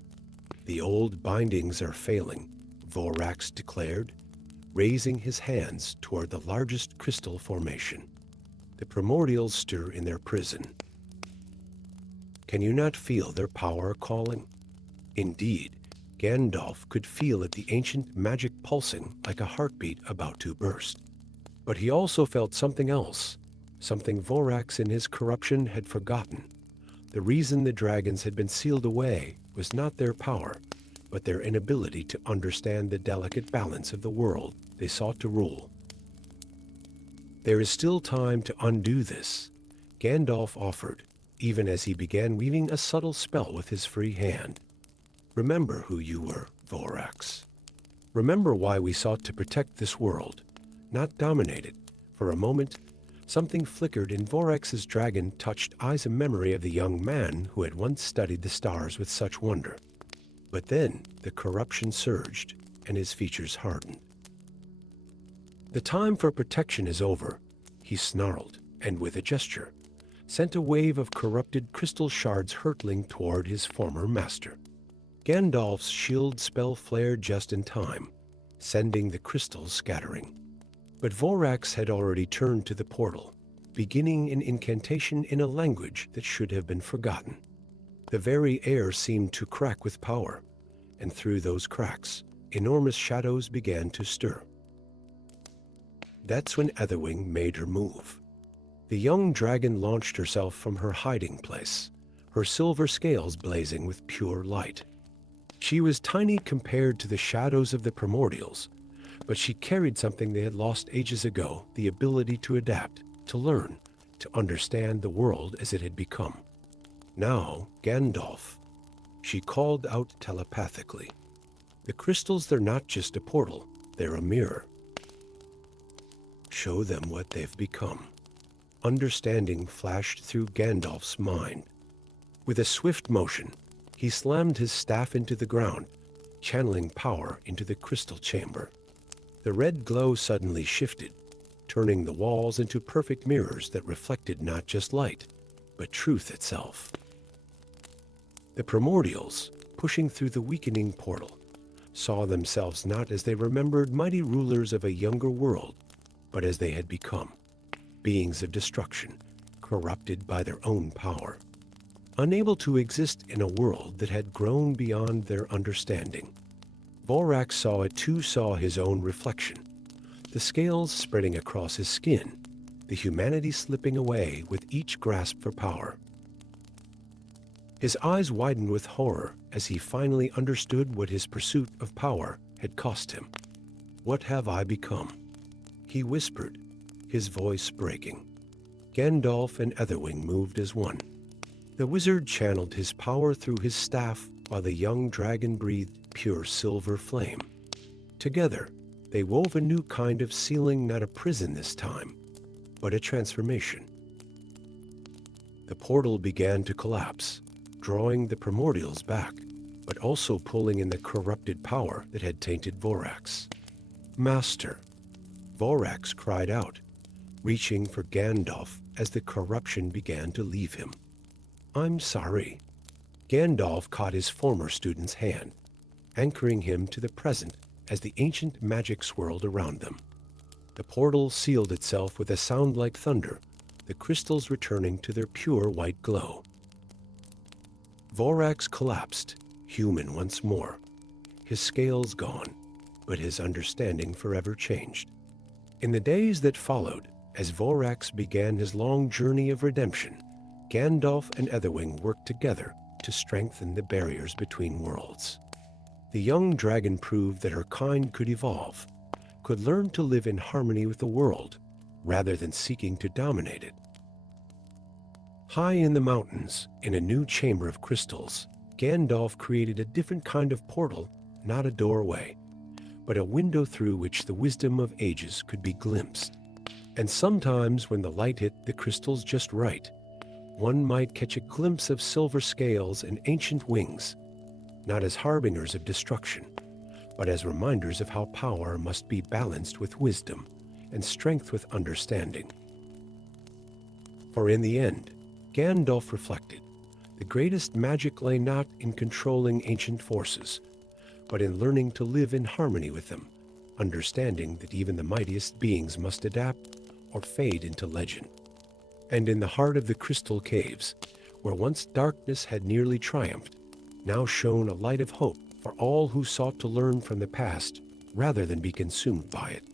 "The old bindings are failing," Vorax declared, raising his hands toward the largest crystal formation. "The primordials stir in their prison. Can you not feel their power calling?" Indeed, Gandalf could feel it, the ancient magic pulsing like a heartbeat about to burst. But he also felt something else, something Vorax in his corruption had forgotten. The reason the dragons had been sealed away was not their power, but their inability to understand the delicate balance of the world they sought to rule. "There is still time to undo this," Gandalf offered, even as he began weaving a subtle spell with his free hand. "Remember who you were, Vorax. Remember why we sought to protect this world, not dominate it." For a moment, something flickered in Vorax's dragon-touched eyes, a memory of the young man who had once studied the stars with such wonder. But then the corruption surged, and his features hardened. "The time for protection is over," he snarled, and with a gesture, sent a wave of corrupted crystal shards hurtling toward his former master. Gandalf's shield spell flared just in time, sending the crystals scattering. But Vorax had already turned to the portal, beginning an incantation in a language that should have been forgotten. The very air seemed to crack with power, and through those cracks, enormous shadows began to stir. That's when Etherwing made her move. The young dragon launched herself from her hiding place, her silver scales blazing with pure light. She was tiny compared to the shadows of the primordials, but she carried something they had lost ages ago, the ability to adapt, to learn, to understand the world as it had become. "Now, Gandalf," she called out telepathically. "The crystals, they're not just a portal, they're a mirror. Show them what they've become." Understanding flashed through Gandalf's mind. With a swift motion, he slammed his staff into the ground, channeling power into the crystal chamber. The red glow suddenly shifted, turning the walls into perfect mirrors that reflected not just light, but truth itself. The primordials, pushing through the weakening portal, saw themselves not as they remembered mighty rulers of a younger world, but as they had become, beings of destruction, corrupted by their own power, unable to exist in a world that had grown beyond their understanding. Vorax saw it too, saw his own reflection, the scales spreading across his skin, the humanity slipping away with each grasp for power. His eyes widened with horror as he finally understood what his pursuit of power had cost him. "What have I become?" he whispered, his voice breaking. Gandalf and Etherwing moved as one. The wizard channeled his power through his staff while the young dragon breathed pure silver flame. Together, they wove a new kind of sealing, not a prison this time, but a transformation. The portal began to collapse, drawing the primordials back, but also pulling in the corrupted power that had tainted Vorax. "Master!" Vorax cried out, reaching for Gandalf as the corruption began to leave him. "I'm sorry." Gandalf caught his former student's hand, anchoring him to the present as the ancient magic swirled around them. The portal sealed itself with a sound like thunder, the crystals returning to their pure white glow. Vorax collapsed, human once more, his scales gone, but his understanding forever changed. In the days that followed, as Vorax began his long journey of redemption, Gandalf and Etherwing worked together to strengthen the barriers between worlds. The young dragon proved that her kind could evolve, could learn to live in harmony with the world, rather than seeking to dominate it. High in the mountains, in a new chamber of crystals, Gandalf created a different kind of portal, not a doorway, but a window through which the wisdom of ages could be glimpsed. And sometimes when the light hit the crystals just right, one might catch a glimpse of silver scales and ancient wings, not as harbingers of destruction, but as reminders of how power must be balanced with wisdom and strength with understanding. For in the end, Gandalf reflected, the greatest magic lay not in controlling ancient forces, but in learning to live in harmony with them, understanding that even the mightiest beings must adapt or fade into legend. And in the heart of the crystal caves, where once darkness had nearly triumphed, now shone a light of hope for all who sought to learn from the past rather than be consumed by it.